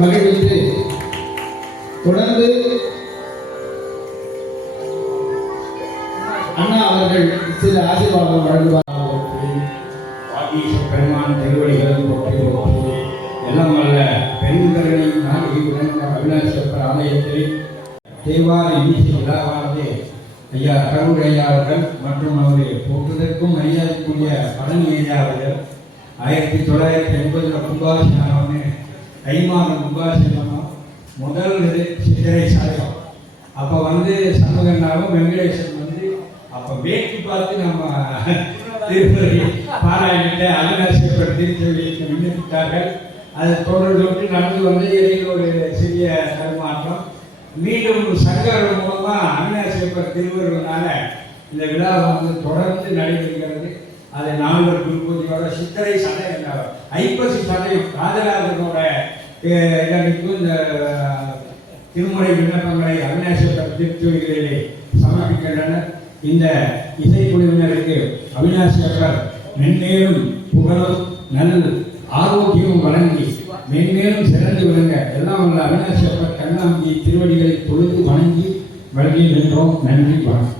மகிழ்வித்து தொடர்ந்து அண்ணா அவர்கள் சில ஆசீர்வாதம் வழங்குவார். பெருமான் திருவடிகளும் போற்றி எல்லாம் அல்ல பெண்களை நாகையுடன் அவிநாசப்பர் ஆலயத்தில் தேவார இனிசி விழாவானது ஐயா கரூர் ஐயா அவர்கள் மற்றும் அவரை போற்றுவதற்கும் மரியாதைக்குரிய பழனி ஐயா அவர்கள் 1980 கும்பாபிஷேகம் கைமாத கும்பாபிஷேகம் முதல் சித்திரை சாயம் அப்போ சண்முகனாலும் வெங்கடேசன் அப்போ வேட்டி பார்த்து நம்ம திருப்பதி பாராயணத்தை அவிநாசப்பர் திருச்செவிலிக்கு விண்ணப்பித்தார்கள். அதை தொடர்ந்து நடந்து இடையில் ஒரு சிறிய தடுமாற்றம். மீண்டும் சங்கர்கள் மூலமாக அவிநாசப்பர் திருவருவனால இந்த விழா தொடர்ந்து நடைபெறுகிறது. அதை நால்வர் குருபூஜையோட சித்திரை சடை ஐப்பசி சடையும் ராஜராஜனோட இதற்கும் இந்த திருமுறை விண்ணப்பங்களை அவிநாசப்பர் திருச்செவிகளிலே சமர்ப்பிக்கின்றனர். இந்த இசைக்குழுவினருக்கு அவிநாசப்பர் மென்மேலும் புகழும் நல் ஆரோக்கியமும் வழங்கி மென்மேலும் சிறந்து விளங்க எல்லாம் உள்ள அவிநாசப்பர் கண்ணாம்பி திருவடிகளை தொழுது வணங்கி வழங்கி நின்றோம். நன்றி வணக்கம்.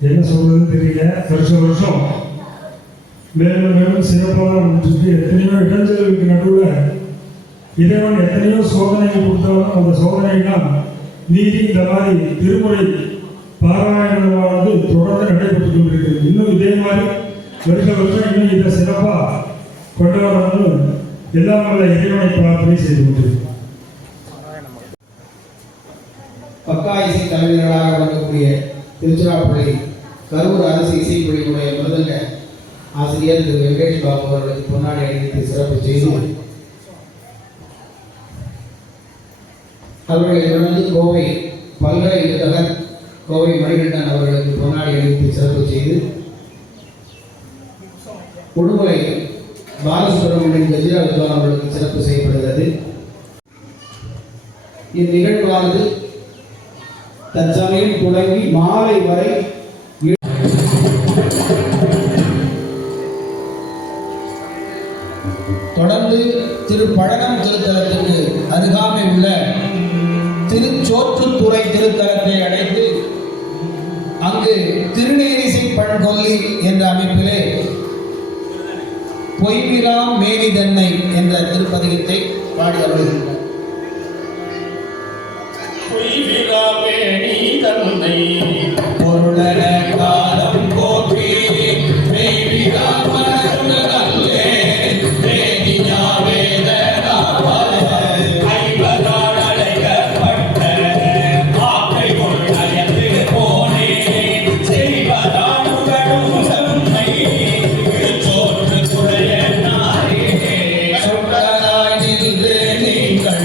என்ன சொல்றதுன்னு தெரியல. வருஷம் மேலும் மேலும் சிறப்பாக எத்தனையோ இடைஞ்சலுக்கு நடுவில் இறைவன் எத்தனையோ சோதனைகள் கொடுத்தாலும் அந்த சோதனைதான் நீதி. இந்த மாதிரி திருமுறை பாராயணமானது தொடர்ந்து நடைபெற்றுக் கொண்டிருக்கிறது. இன்னும் இதே மாதிரி வருஷம் இன்னும் இதை சிறப்பாக கொண்டாடணும்னு எல்லாம் உள்ள இறைவனை பிரார்த்தனை செய்து கொண்டிருக்கிறோம். பக்கா இசை கலைஞர்களாக வழங்கக்கூடிய திருச்சிராப்பள்ளி கரூர் அரசு இசைக்குழுவினுடைய முதல்ல ஆசிரியர் திரு வெங்கடேஷ் பாபு அவர்களுக்கு பொன்னாடை அணிவித்து சிறப்பு செய்து அவர்களை தொடர்ந்து கோவை பல்கலை விருதகர் கோவை மணிகண்டன் அவர்களுக்கு பொன்னாடை அணிவித்து சிறப்பு செய்து உடுமலை பாலசுப்ரமணியன் கஜிரா வித்வான் அவர்களுக்கு சிறப்பு செய்யப்படுகிறது. இந்நிகழ்வானது தற்சமயம் தொடங்கி மாலை வரை தொடர்ந்து திரு பழனம் திருத்தலத்துக்கு அருகாமை உள்ள திருச்சோற்றுத்துறை திருத்தலத்தை அடைந்து அங்கு திருநேரிசை பண்கொல்லி என்ற அமைப்பிலே பொய்மிராம் மேனி தன்னை என்ற திருப்பதிகத்தை பாடி அருள்கின்றனர். பொருளன காலம் போற்றி நீங்கள்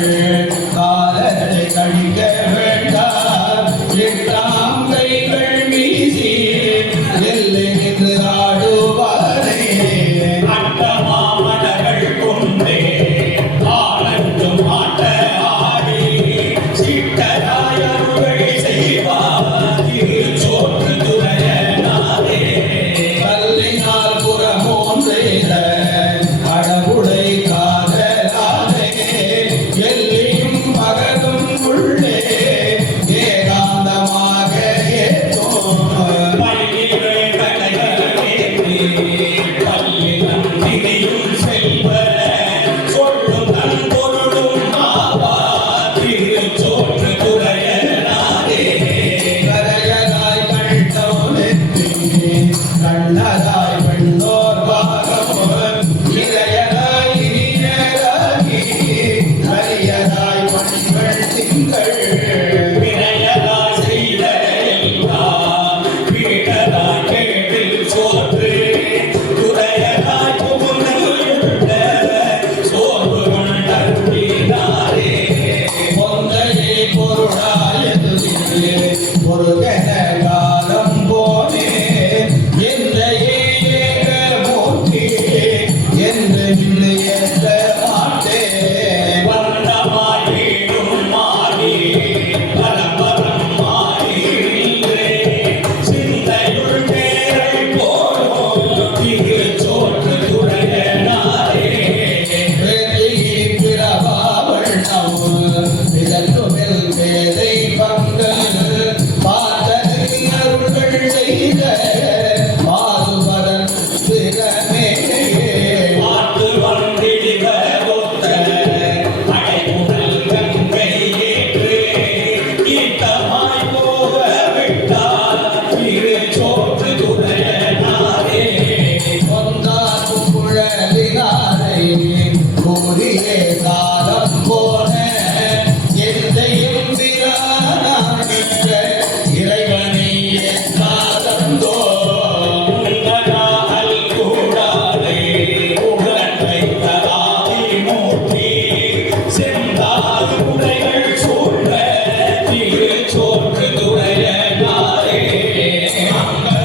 பார்த்து வந்திடுவர் ஒத்த அடைமுதல் கங்கை ஏற்று ஈட்டமாய் போக விட்டார் இரு சோற்று துறையனாரே கொந்தாக்கும் குழலினாரை கூறியே காலம் போன எந்தையும் பிரானாகின்ற இறைவனை காலந்தோ உங்களால் கூடாதே உடன் வைத்த ஆதிமூர்த்தி செந்தால் உடைகள் சூழ்ந்த திரு சோற்று துறையனாரே அவனை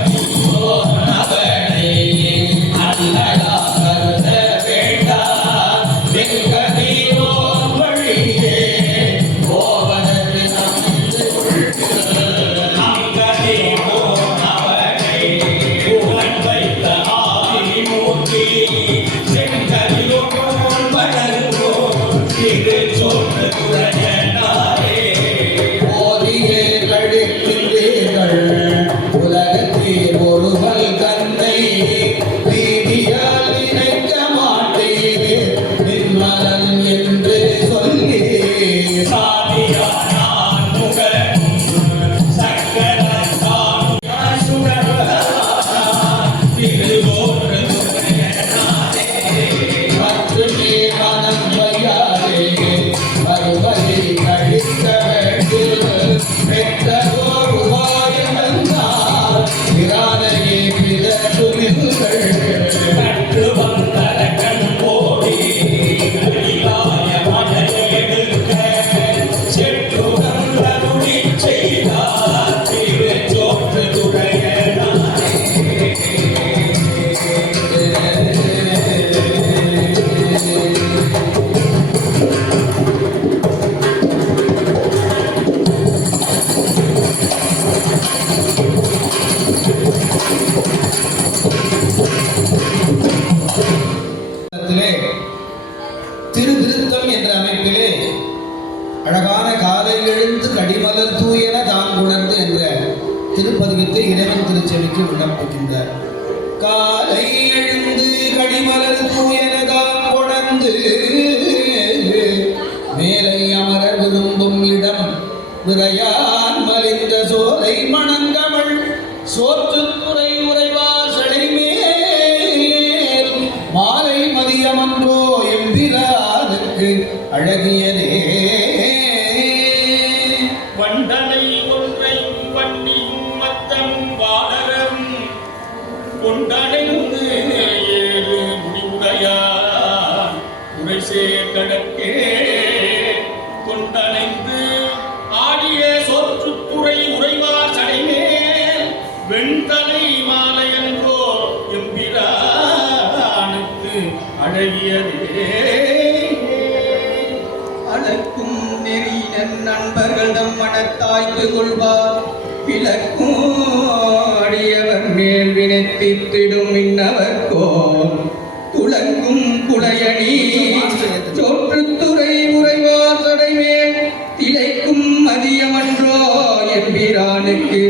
அல்லடா கருத வேண்டாம் வெங்கடீரோ வழியே கோவனது அங்கதே போனவனை உடன் வைத்த ஆதிமூர்த்தி செங்கதியோன் வளர்ந்தோ திரு சோற்று துறையனாரே போதியே கழிக்கின்றீர்கள் உலகத்தில் ஒருவல் தன்னை வீதியால் நினைக்க மாட்டீர் நிர்மலன் என்று சொல்லி சாதியானான் முகனும் சக்கரத்தான் சுடரான் திருவோற்று துறையனாரே மற்றுமே மனம் வையாதே மறுபடி கழிக்க வேண்டும் பெற்றோர் உபாயமென்றால் பிரானையே பிதற்றுமில்கள் கற்று வந்தர கண் போடி அடிவாய மழையெடுக்க செற்று வந்தருளி செய்தார் திரு சோற்று துறையனாரே திருவிருத்தம் என்ற அமைப்பிலே அழகான காலை எழுந்து கடிமலர் தூயன தான் உணர்ந்து என்ற திருப்பதிகத்தை இறைவன் திருச்செவிக்கு விண்ணப்பிக்கின்றார். காலை எழுந்து கடிமலர் தூயன தான் உணர்ந்து மேலை அமரர் விரும்பும் இடம் விரையான் மலிந்த சோலை மணங்கமள் சோற்றுத்துறை உறைவாசடை மேல் மாலை மதியமன்றோ எம்பிரானுக்கு அழகியதே வண்டனை ஒன்றை வன்னியும் மத்தமும் வானரும் கொண்டடைந்து ஏழு முடிவுடையார் உரை சேர்கடற்கே கொண்டடைந்து ஆடிய சோற்றுத்துறை உறைவார் சடைமேல் வெண்தலை மாலையன்றோ எம்பிரானுக்கு அழகியதே அழக்கும் நெறியினன் நண்பர்களிடம் மனத்தாய்ந்து கொள்வார் விளக்கும் அடியவர் மேல் வினைத்திடும் இன்னவர்கோ துளங்கும் குளையணி சோற்றுத்துறை உறைவாசடை மேல் திளைக்கும் மதியமன்றோ எம்பிரானுக்கு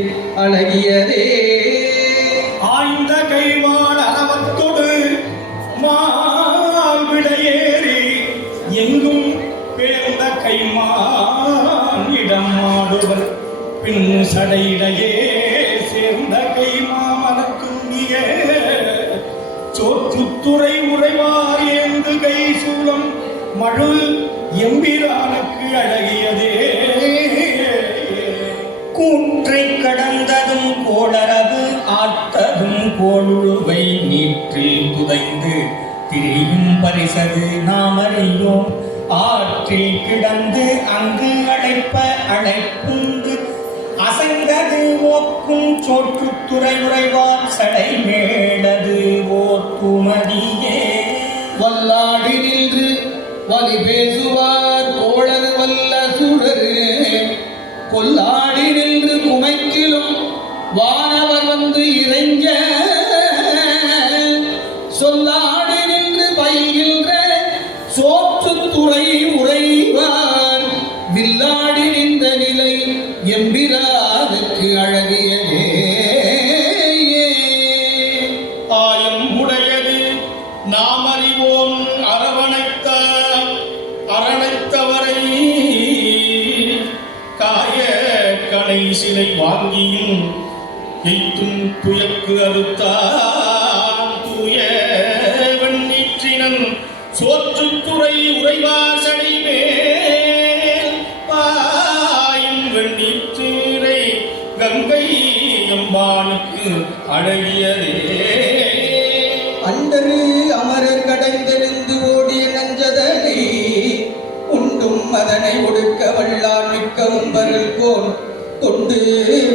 அழகியதே ஆய்ந்த கைவாள் அரவத்தொடு மால் விடையேறி எங்கும் பேர்ந்த கைமான் இடம் ஆடுவர் பின் சடையிடையே சேர்ந்த கைமாமனக்குங்கிய சோற்றுத்துறை உறைவார் ஏந்து கை சூலம் மழு எம்பிரானுக்கு அழகியதே கூற்றை கடந்ததும் கோளரவு ஆட்டதும் கோளுழுவை நீற்றில் புதைந்து திரியும் பரிசது நாம் அறியோம் ஆற்றில் கிடந்து அங்கு அழைப்ப அழைப்புண்டு அசைந்தது ஓக்கும் சோற்றுத்துறை உறைவார் சடை மேலது ஓர்க்குமதியே வல்லாடி நின்று வலி பேசுவார் கோளறு வல்ல சுரரு கொல்லாடி நின்று குமைக்கிலும் வானவர் வந்து இறைஞ்ச சொல்லாடி நின்று பயில்கின்ற சோற்றுத்துறை உறைவார் வில்லாடி நின்ற நிலை எம்பிரானுக்கு அழகியதே ஆயம் உடையது நாம் அறிவோம் அரவணைத்தவரை காய கலை சிலை வாங்கியும் எய்த்தும் துயக்கு அறுத்தான் தூய வெண்ணீற்றினன் சோற்றுத்துறை உறைவாசனை மேல் பாயும் வெண்ணீற்றீரை கங்கை எம்பானுக்கு அழகியதே. அண்டரு அமரர் கடைந்தெழுந்து ஓடிய நஞ்சதனை உண்டும் அதனை ஒடுக்க வல்லான் மிக்கவும் பரல் கோன் கொண்டு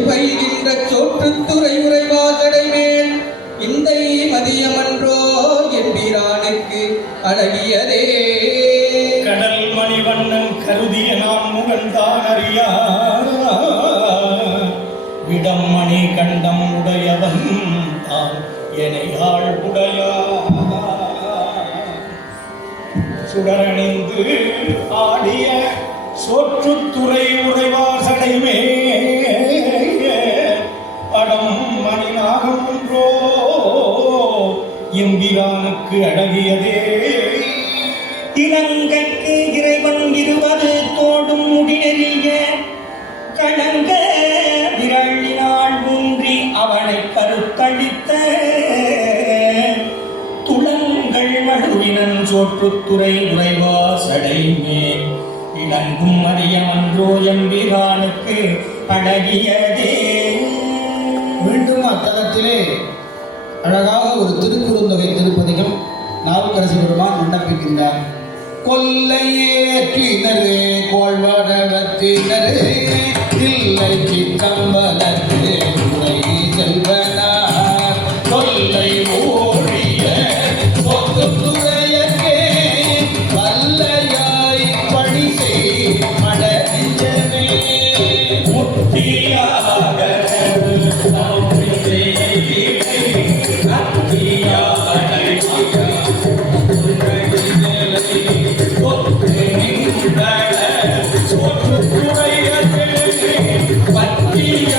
பயில்கின்ற சோற்றுத்துறை உறைவாசடை மேல் இந்தை மதியமன்றோ என்பிரானுக்கு அழகியதே. கடல் மணிவண்ணன் கருதிய நான் முகந்தான் அறியா விடம் மணி கண்டம் உடையவன் தான் எனையாள் உடையா சுடரணிந்து ஆடிய சோற்றுத்துறை உறைவாசடை படம் மணிநாகம் ஒன்றோ எம்பிரானுக்கு அழகியதே. இலங்கைக்கு இறைவன் 20 தோடும் முடியறிய கணங்க விரலினால் ஊன்றி அவனை கருத்தளித்த துளங்கள் நடுவினன் சோற்றுத்துறை உறைவாசடை மேல் இலங்கும் அறியமன்றோ எம்பிரானுக்கு அழகியதே. மீண்டும் அத்தலத்திலே அழகாக ஒரு திருக்குறுந்தொகை திருப்பதிகம் நாவுக்கரசு பெருமான் விண்ணப்பிக்கின்றார். கொல்லையேற்றினரே கோள்வரவத்தினரே தில்லை சித்தம்பலத்தே துறை செல்வனார் கொல்லை ஓழிய சொத்துத்துறையக்கே வல்லையாய் பணி செய் மடநெஞ்சமே முத்தியாக பத்திய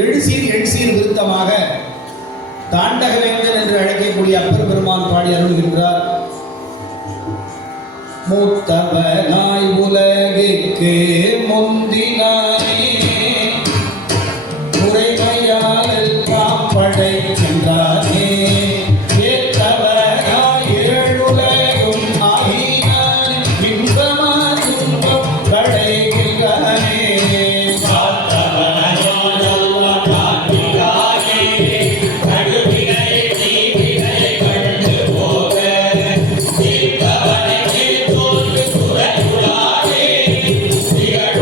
எழுசீர் எழுசீர் விருத்தமாக தாண்டகவேந்தன் என்று அழைக்கக்கூடிய அப்பர் பெருமான் பாடி அருள்கின்றார். மூத்தவனாய் உலகிற்கு முந்தினானே முறைமையால் காப்படை சென்றானே ஏத்தவனாய் ஏழுலகும் ஆகினான் இன்பமாய் துன்பம் கடைகின்றானே Yeah.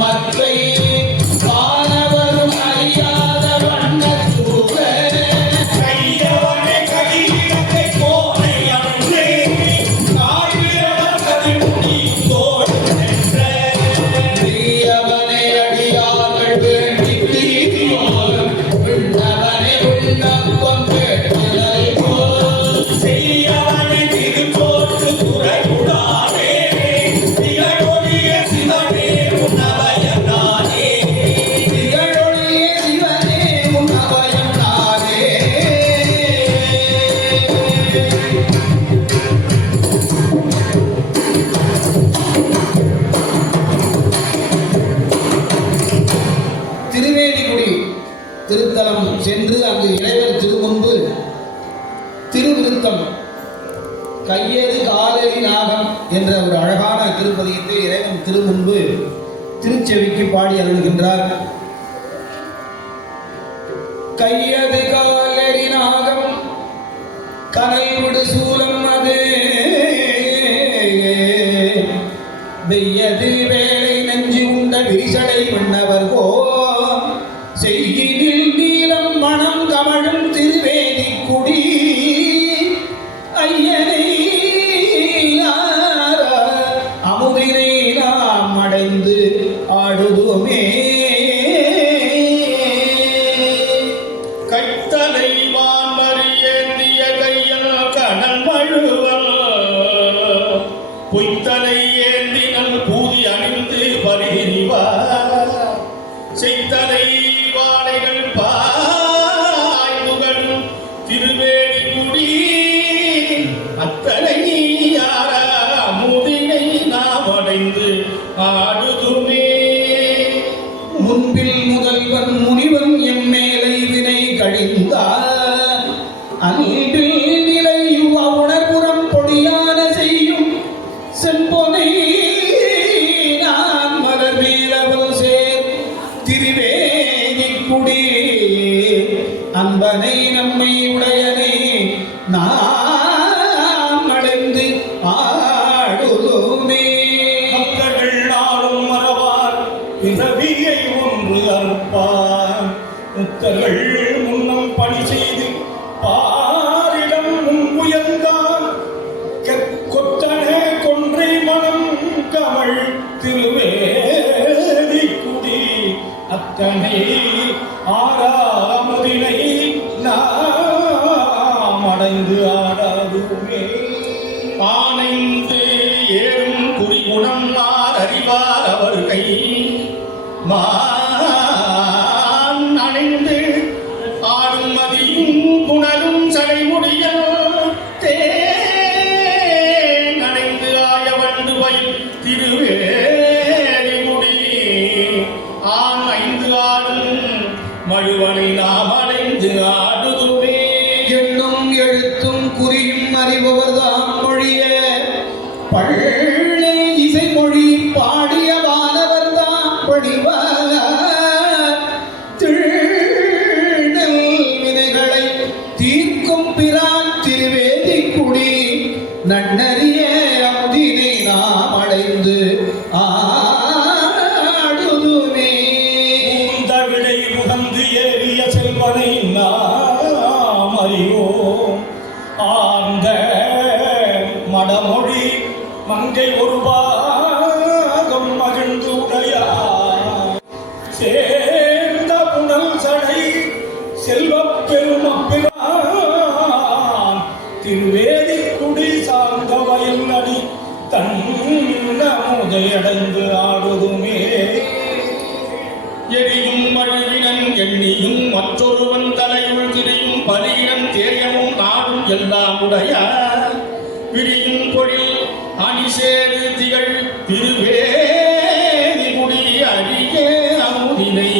மற்றை வானவரும் அறியாத வண்ணத்தூவ கையவனே கையிலங்கை கோனை அன்றே காய்விரவன் கதிமுடி தோடு என்ற தீயவனை அடியார்கள் வேண்டி தீயோரும் விண்ணவனை விண்ணப்பம் கேட்டல் போல் செய்யவனே திருச்சோற்று துறையுடானே திகழொழிய சிவனே உன்னவயனானே திகழொளியே சிவனே உன் அபயம் நானே. திருவேணிக்குடி திருத்தலம் சென்று அங்கு இறைவர் திருமுன்பு திருவிருத்தம் கையேறு காலரி நாகம் என்ற ஒரு அழகான திருப்பதியத்தை இறைவன் திருமுன்பு திருச்செவிக்கு பாடி அருள்கின்றார். கையது காலரி நாகம் கனல் விடு சூலம் அது வெய்யது வேலை நஞ்சு உண்ட விரிசடை மன்னவர்கோ செய்கினில் நீலம் மணம் கமழும் திருவேதி குடி ஐயனை அமுதினை நாம் அடைந்து ஆடுதுமே. கைத்தலை வான்மறி ஏந்திய கையில் கடல் மழுவல் பொய்த்தலை ஏந்தினல் பூதி அணிந்து பரிதிவார் செய்தலை வாழைகள் பாய்ந்துகள் திருவேணிக்குடி அத்தனை யார அமுதினை நாம் அடைந்து ஆடுதுமே. முன்பில் முதல்வன் முனிவன் எம்மேலை வினை கழிந்தார் அன்பில் நிலையுவ உணர்புறம் பொடியான செய்யும் செம்பொனை நான் மலர் மேலவல் சேர் திருவேணிக்குடி அன்பனை நம்மை உடையனை நாம் அடைந்து ஆடுதுமே. மக்கள் நாளும் மறவார் பிறவியை ஒன்று அறுப்பார் முத்தர்கள் முன்னம் பணி செய்து பாரிடம் முன் உயர்ந்தார் கொத்தனே கொன்றை மனம் கமழ் திருவேதிக்குடி அத்தனை ஆறாமுதினை நாம் அடைந்து ஆடாதுமே. ஆனைந்து ஏறும் குறிகுணம் நார் அறிவார் அவர் கை மான் அணைந்து ஆடும் மதியும் புனலும் சடைமுடியல் தேன் அணைந்து ஆய வண்டு வயல் திருவேணிகுடி ஆண் ஐந்து ஆடும் மழுவனை நாம் அடைந்து ஆடுதுமே. எண்ணும் எழுத்தும் குறியும் அறிபவர்தாம் மொழிய பள்ளை இசை மொழி பாடிய வானவர்தாம் படிவார் திண்ணல் வினைகளை தீர்க்கும் பிரான் திருவேதிக்குடி நன்னறிய அமுதினை நாம் அடைந்து ஆடுதுமே. தவிடை முகந்து ஏறிய செல்வனை நாம் அறிவோம் ஆர்ந்த மடமொழி மங்கை ஒரு பாகம் மகிழ்ந்து உடையார் சேர்ந்த புனல் சடை செல்வப் பெருமப்பிரான் திருவேதிக்குடி சார்ந்த வயல் நடி தன்னமுதையடைந்து ஆடுதுமே. எரியும் மழுவினன் எண்ணியும் மற்றொருவன் தலையுள் திரியும் பலியினம் தேயமும் நாடும் எல்லாம் உடையார் பிரியும் பொழில் அணிசேரு திகழ் திருவேதிகுடி அழிய அமுதினை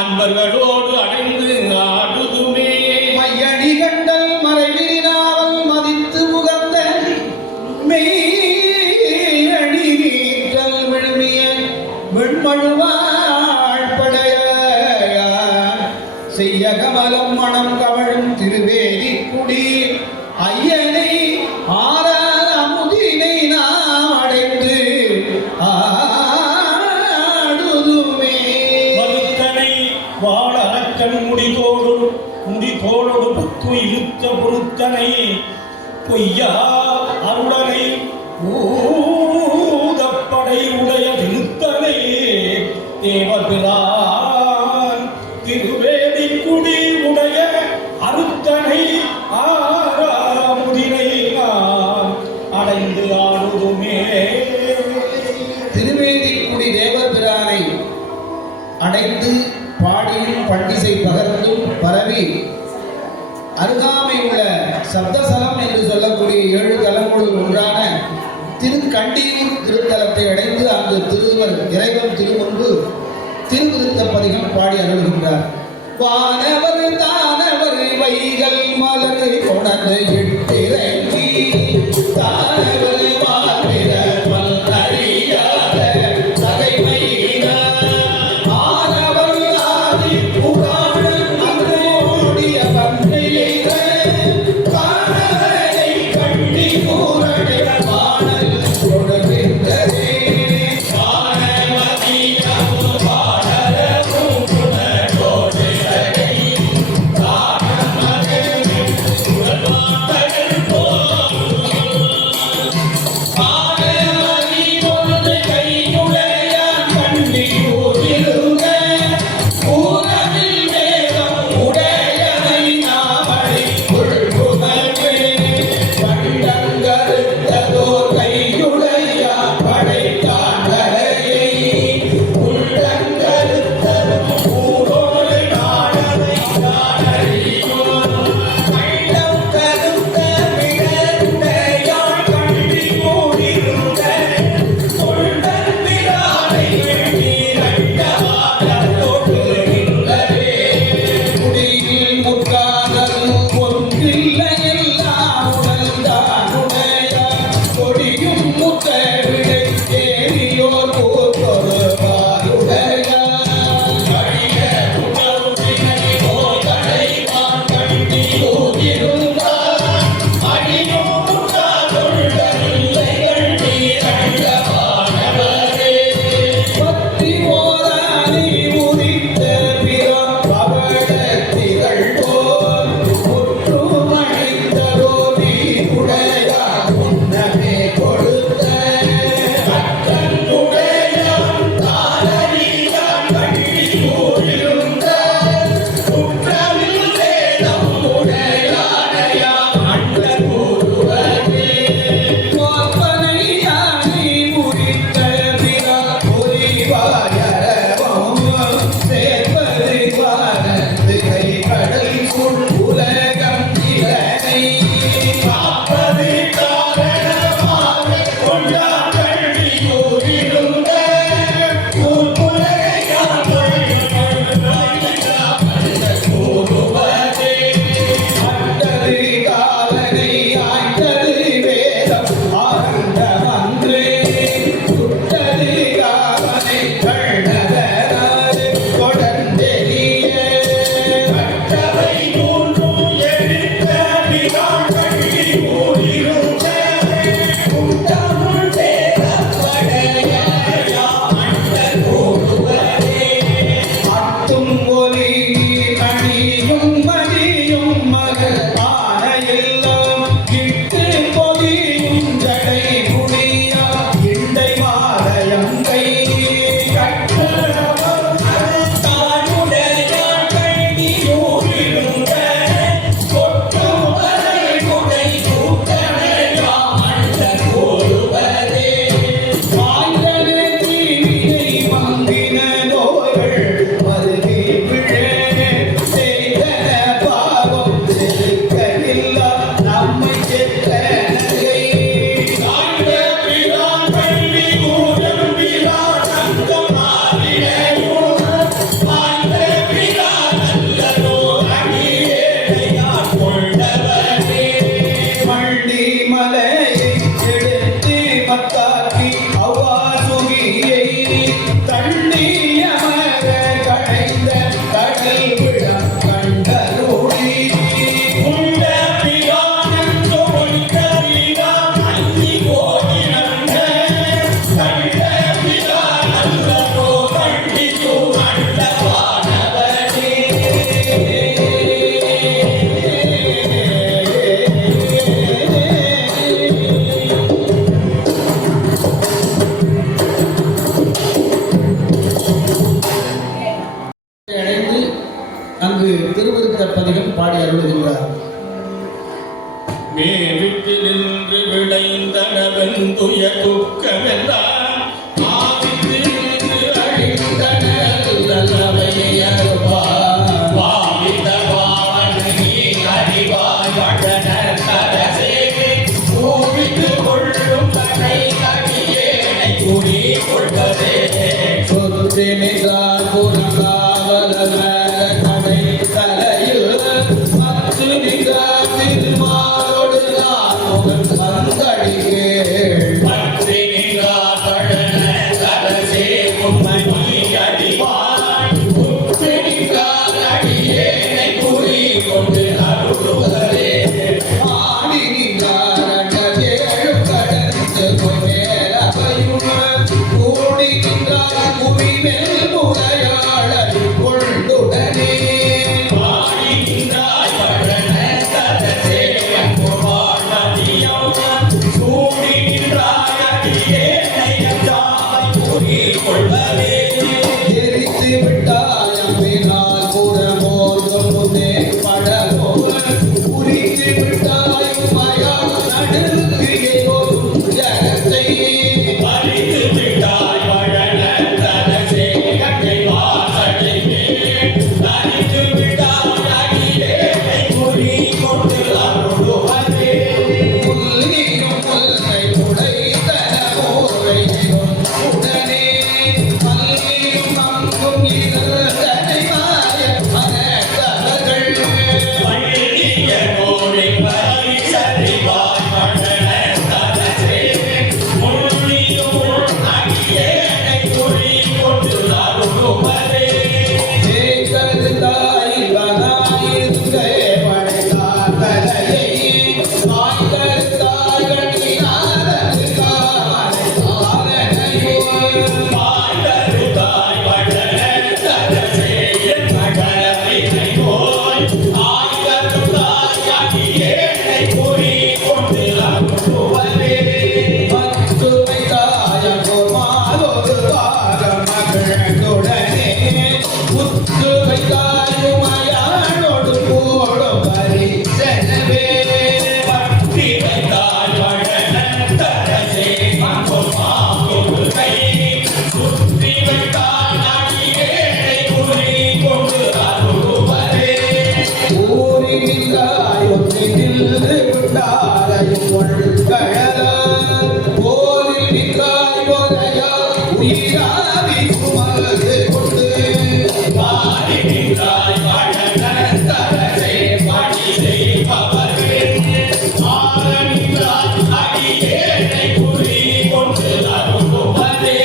அன்பர்களோடு அடைந்து ஆடுதுமே. மையடி கண்டல் மறைவினாவல் மதித்து உகந்த மெய்யடி நீற்றல் விழுமிய வெண்மழுவாழ் படைய செய்ய கமலம் மணம் கவழும் திருவேதிக்குடி ஐயனை ஆறாத அமுதினை நாம் அடைந்து ஆடுதுமே. முடி தோளோடு பத்து இழுத்த பொருத்தனை பொய்யா அருளனை ஊதப்படை உடைய திருத்தனை தேவபிரான் திருவேதிக்குடி உடைய அருத்தனை ஆறாமுதினை நான் அடைந்து ஆடுதுமே. திருவேதிக்குடி தேவர் பிரானை அடைந்து பாடியும் பண்டிசை பகர்ந்தும் பரவி அருகாமை உள்ள சப்தசலம் என்று சொல்லக்கூடிய 7 தலங்களுள் ஒன்றான திருக்கண்டியூர் திருத்தலத்தை அடைந்து அங்கு இறைவன் திருமுன்பு திருவிருத்த பதிகம் பாடி அருள்கின்றார். வானவர் தானவர் வைகள் மலர் கொணர்ந்து இட்டிறங்கி தானவர் வாழ்விற மல்லறியாத தகைமையினார் ஆனவர் ஆதி புராணம் அங்கோடிய பன்மையிற காணவரை கண்ணி பூரணி வானல் கொடுக்கின்றதே. Oh திருவிருத்த பதிகம் பாடி அருளுகின்றார். மேவிட்டு நின்று விளைந்தனவெந்துய துக்கமெல்லாம் ஆவித்து நின்று அழிந்தன வாவித வாவனி அறிவாய் வழன கரசே ஊவித்து கொள்ளும் தனை அடியேனை குறி கொள்வதே சொத்து நின்றார் புறங்காவல கடை தலையில் பத்து நின்றார் திருமாரோடு நான் முகன் வந்தடியே பற்றி நின்றார் கடன கரசே உண்மை அடிவாய் உற்று நின்றார் அடியேனை குறி கொண்டு அருளுவதே ஆடி நின்றார் ஏழு கடந்து மேலையும் கூடி நின்றார் புவி மேல் முறையாளர் கொண்டுடனே பாடி நின்றாய் பழன கரசே அன்புவாழ் மதியம் சூடி நின்றாய் அடியேனை அஞ்சாய் குறி கொள்வதே எரித்து விட்டாயம்பினால் புறமோதும் முன்னே படலோ உரித்து விட்டாயுமயால் நடுங்கியே போகும் ஜகத்தை பறித்து விட்டாய் பழன கரசே கட்டை வாசலை மேல் தரித்து விட்டாய் அடியேனை குறி கொண்டு அருளுவதே புல்லியும் புல்லை உடைத்தன போர்வை உடனே மல்லியும் அங்கும் இதழ்தனை மாய மனக்கவர்கள் பள்ளிய கோரை பரிசறிவாய் பழன கரசே முள்ளியும் அடியேனை குறி கொண்டு அருளுவதே ஆய்கருதாய் பழன கரசே என் மகளவினை போய் ஆய்கருதாய் அடியேனை குறி கொண்டு அருளுவதே பற்றி வைத்தாய் பழன கரசே மங்குமாங்குரு கை சுற்றி வைத்தாய் அடியேனை குறி கொண்டு அருளுவதே பாடி நின்றாய் பழன கரசே பணி செய்பவர்கள் ஆர நின்றாய் அடியேனை குறி கொண்டு அருளுவதே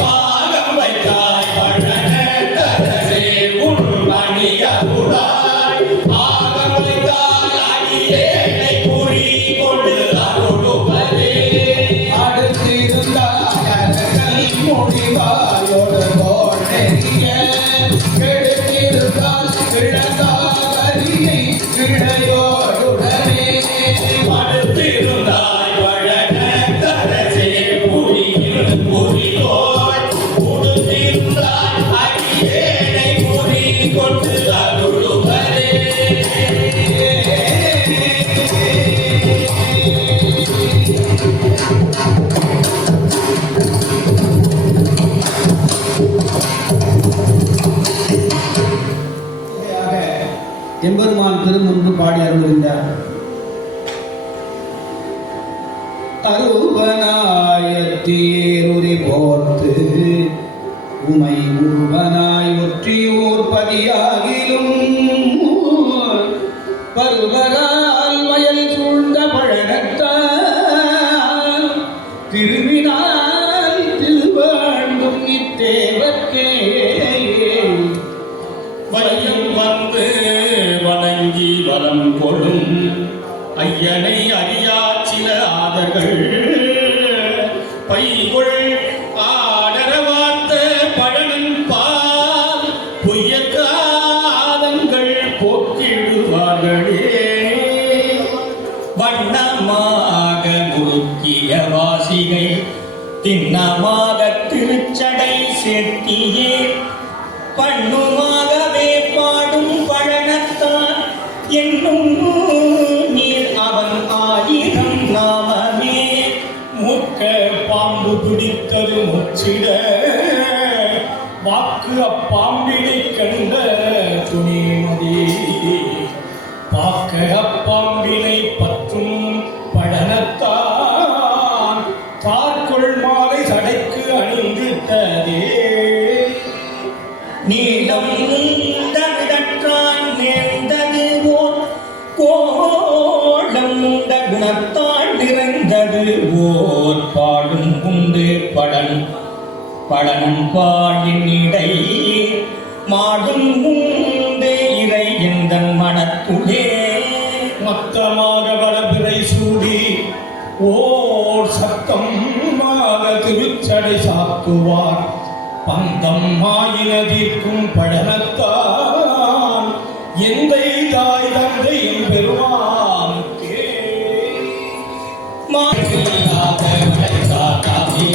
பாகம் வைத்தாய் பழன கரசே உன் மணி அருளாய் பாகம் வைத்தாய் அடியேனை குறி கொண்டு அருளுவதே படுத்திருந்தாய் பழன கரசே புரியில் புரியோய் உடுத்திருந்தாய் அடியேனை குறி கொண்டு அருளுவதே எம்பெருமான் திருமுன்பு பாடி அருளுகின்றார். அருவனாயத்தீருரி போர்த்து உமை உருவனாய் ஒற்றியோர் பதியாகிலும் பருவரால் வயல் சூழ்ந்த பழனத்தால் திருவினால் திருவாண்டும் இத்தேவர்க்கே வையம் வந்து வணங்கி வலம் கொள்ளும் ஐயனை அறியா சில ஆதர்கள் பைகொள் ஆடரவார்த்த பழனன் பால் பொய்யக்காதங்கள் போக்கிடுவார்களே திண்ணமாக திருச்சடை சேர்த்தியே பண்ணுமாகவே பாடும் பழனத்தான் என்னும் நீர் அவன் ஆயிரம் நாமமே. மூக்க பாம்பு பிடித்தது முச்சிட வாக்கு அப்பாம்பினை கண்ட துணிமதி பாக்க அப்பாம்பினை பற்றும் பழனத்தான் பார்க்கொள் மாலை சடைக்கு அணிந்திட்டதே. நீளம் உண்டவிடற்றான் நேர்ந்தது ஓர் கோலம் உண்ட குணத்தால் நிறைந்தது ஓர் பாடும் உண்டு படனும் பாடின் இடை மாடும் உண்டு இறை எந்த மனத்துளே. மொத்தமாக வளபிறை சூடி ஓர் சத்தம் திருச்சடை சாத்துவார் பந்தம் ஆயினதிற்கும் படனத்தான் எந்தை தாய் தந்தை பெருமானுக்கே. மாயில்லாத விளையாட்டாமே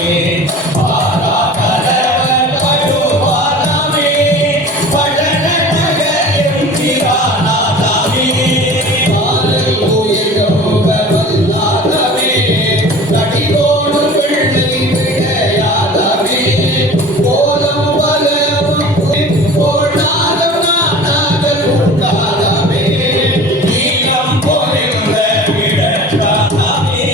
பாராதரவர் படுவாராமே படன நகர் என்கிறானாதாமே பாலை உயர்கோப வல்லாதமே கடிதோடு பிள்ளை விடையாதமே கோலம் பலவும் கோடாதம் நாடாதல் உண்டாதமே நீளம் பொறிந்த விடற்றாதமே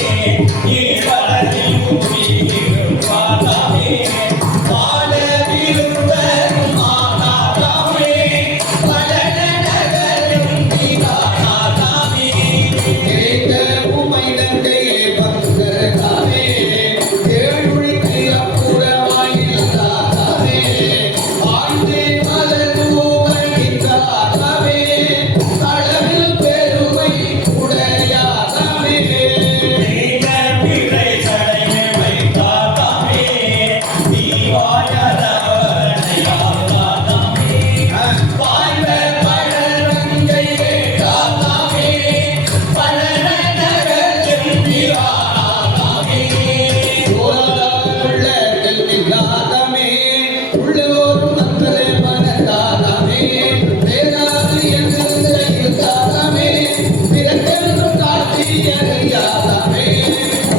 நீவரத்தில் ஊறியிருப்பாதமே பாலவிருந்தரும் ஆனாதாமே படன நகரும் தீரானாதாமே கேட்ட உமை நங்கையே பங்கரதாமே கேளுழிக்கு அப்புறமாயில்லாதாமே ஆண்டே மலர்ந்தூவகின்றாதாமே அளவில் பெருமை உடையாதாமே நீல பிறை சடையை வைத்தாதாமே தீவாயரவனையாதாமே வாய்ந்த பழரங்கை கேட்டாதாமே பழன நகர் சென்றிரானாதாமே உள்ள கல்வில்லாதமே உள்ளோரும் மக்களை மனதாதாமே வேறாது என்று இருந்தாதாமே பிறந்தென்றும் காட்சி அறியாதாமே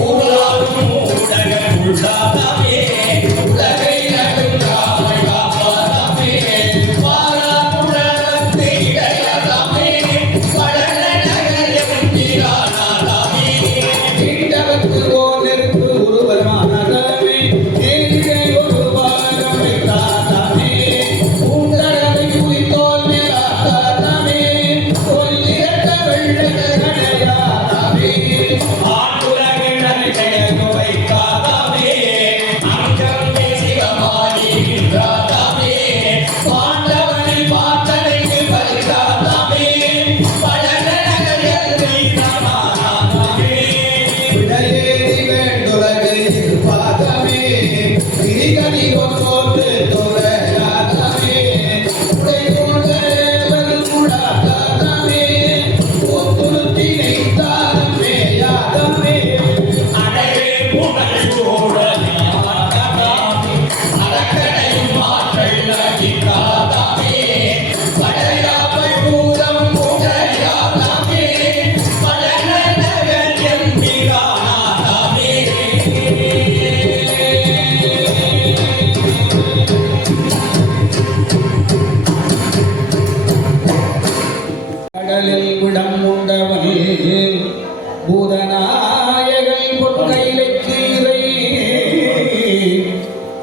ஊராரும் ஊடக உள்ளாதாமே உலகை நடுங்காமை காப்பாதாமே பாராமுழத்தை இடையாதாமே பழன நகர் என்கிறானாதாமே நீண்டவர்க்கு ஓர் நெருப்பு உருவமானதாமே நேரிடை ஒரு பாகம் வைத்தாதாமே உங்களவை குறித்தோல் மேலாதாமே கொல்லிரட்ட வெள்ளை கடையாதாமே ஆண்டுலகிழமை செயல் வைக்காதாமே அங்கம் சிவமாயிருந்தாதாமே பாண்டவனை பார்த்தனைக்கு பறித்தாதாமே பழன நகர் என்கிறானாதாமே விடையேறி வேண்டுலகை இருப்பாதாமே விரிகனி கொண்டோடு துறையாதாமே உடை கொண்டவர்கள் கூடாதாமே ஒத்துருத்தினை தாருமே யாதாமே அடைவே புகழ் சூழலாதாமே அடக்கடையும் மாற்றல் அகிதாதாமே படையாவை பூரம் உடையாதாமே பழன நகர் என்கிறானாதாமே கடலில் விடம் உண்டவன் பூதநாயகை பொற்கையிலைக்கு இறை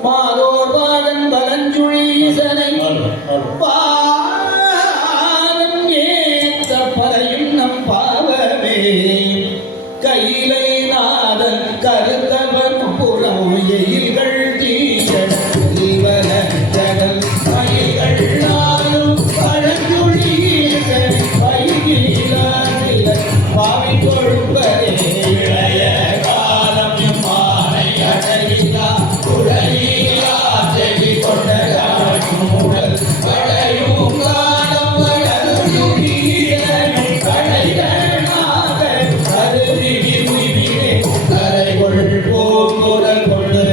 மாதோர் பாகன் பலஞ்சுழி ஈசனை பாதம் ஏத்த பறையும் நம் பாவமே கையிலை நாதன் கருத்தவன் புறம் எயில்கள் தீஷன் இவர ஜகல் மயில்கள் நாளும் பழங்குழி ஈசன் பைகிலாசிலை பாவி கொழுப்பதே இளைய காலம் மானை அடையிலா குழையிலா செவி கொண்ட மூடல் படையும் காலம் வளருகிறீரன் கடைகளாக கருதி கரைகொள் போங்குரல் கொண்டு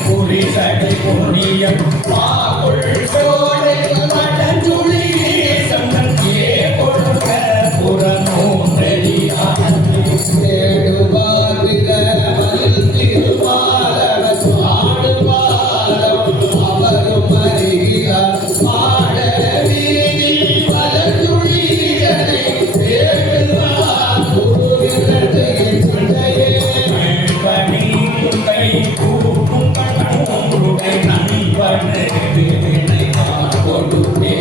புரிசடை பொன்னியம் மாக்குள் சோடை வடஞ்சுழி சம்பத்தியே கொடுக்க புறமூன்றடியான் தேடுவார் விரமல் திருவாளர் பாடுவாரம் அவரும் அறிகிறார் பாட வீதி வலஞ்சுழியனை தேடுவார் குருவிரத்தை சண்டையே பணி கை கூப்பும் கண்ணுடை நண்பனுக்கு வினை கொடுத்தே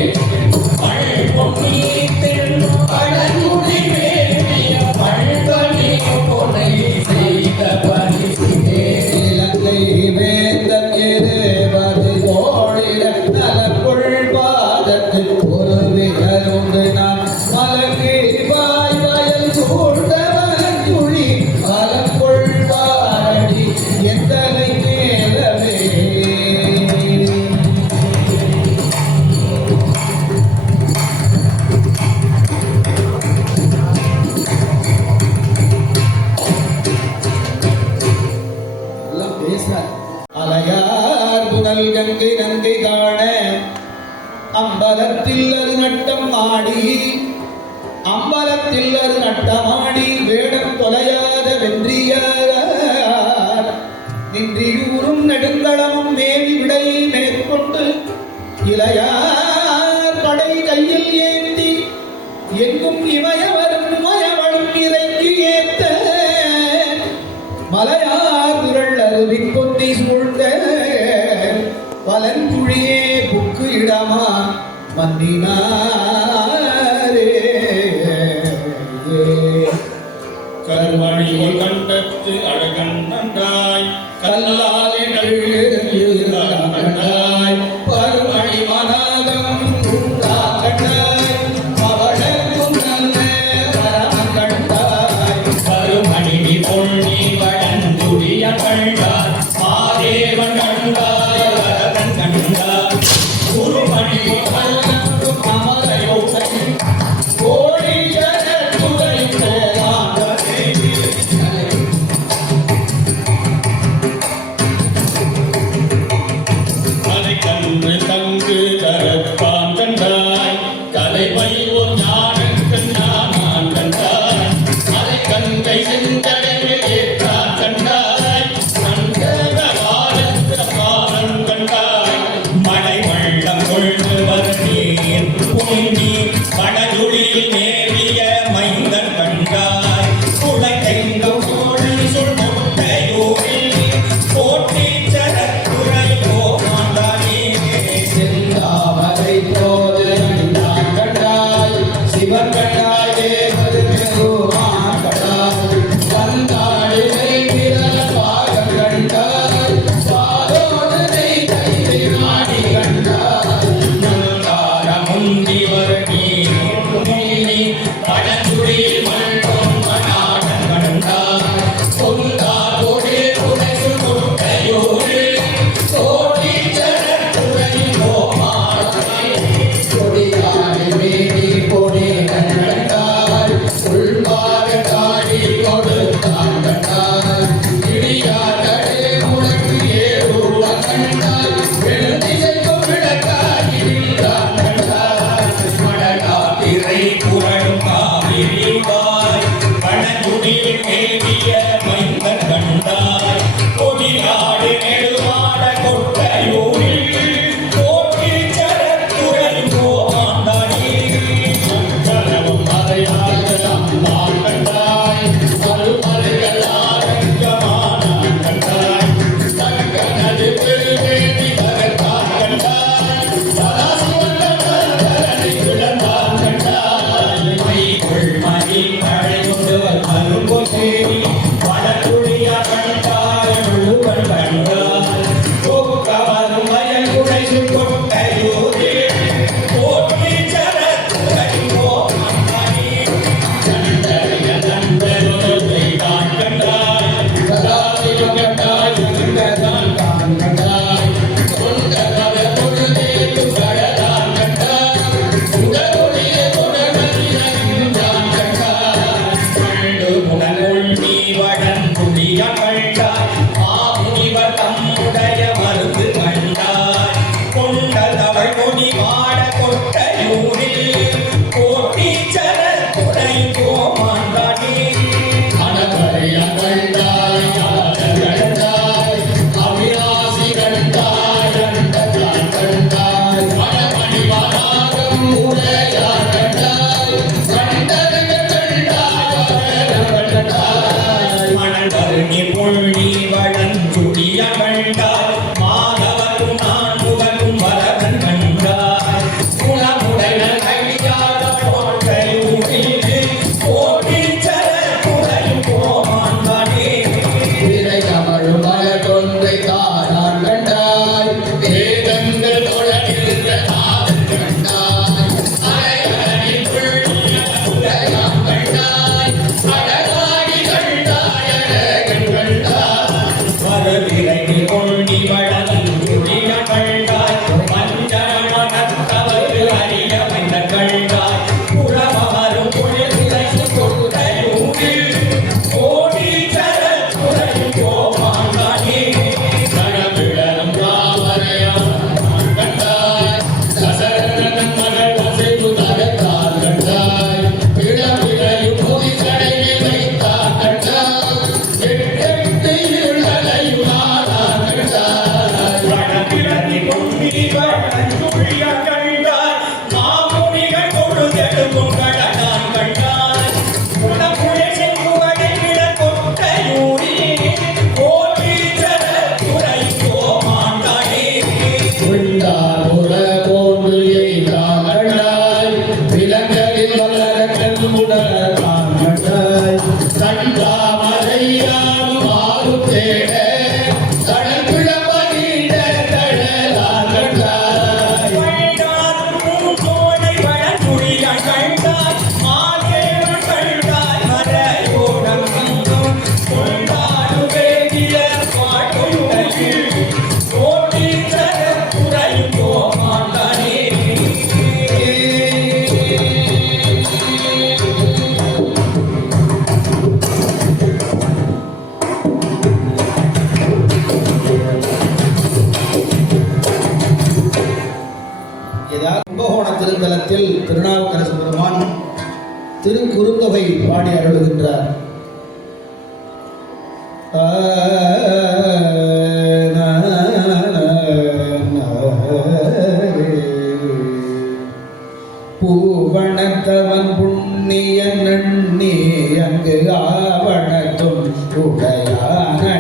மழை பொன்னி தென் பழங்குடி வேண்டிய பண்பனி கொலை செய்த பரிசிலே இலங்கை வேந்தன் எருவது தோழிட நலக்குள் பாதத்தில் ஒரு விகருண்டு நான் மலகு வாய் வயல் சூழ்ந்தவன் துளி மலக்குள் பாடி எத்தனை நேரமே எல்லாம் பேசுறார். அலையார் புனல் கங்கை நங்கை காண அம்பலத்தில் அது நட்டம் ஆடி அம்பலத்தில் அது நட்டமாடி வேடம் தொலையாத வென்றியார் நின்றியூரும் நெடுங்களமும் மேவி விடையை மேற்கொண்டு இளையார் படை கையில் ஏந்தி எங்கும் இமயவரும் மயவளும் இறைக்கு ஏத்த மலையார் குரல் அருவி கொத்தி சூழ்ந்த பலன்குழியே புக்கு இடமா மன்னினாரே கருமணி ஒரு கண்டத்து அழகன் நன்றாய் கல்லாலே கண்டாய் பருமணி மனாகம் கண்டாய் பவழக்கும் நல்ல பரம கண்டாய் பருமணி பொன்னி வடந்துடிய கண்டாய் மாதேவன் கண்டாய் வரதன் கண்டாய் குருமணி கல்லக்கும் அமரையோகன் கோடி ஜனத்துறை போவாண்டே அதை கண்டு தங்கு கரப்பான் கண்டாய் கலைமை ஒரு ஞானக்கண் ஞானான் கண்டாய் அதை கங்கை செஞ்சடைவில் ஏற்றான் கண்டாய் கண்டக பாலத்த பால தலத்தில் திருநாவுக்கரசு பெருமான் திருக்குறுந்தொகை பாடி அருளுகின்றார். பூவணத்தவன் புண்ணியன் நன்னி அங்கு ஆவணத்தும் உடையானடியார்களை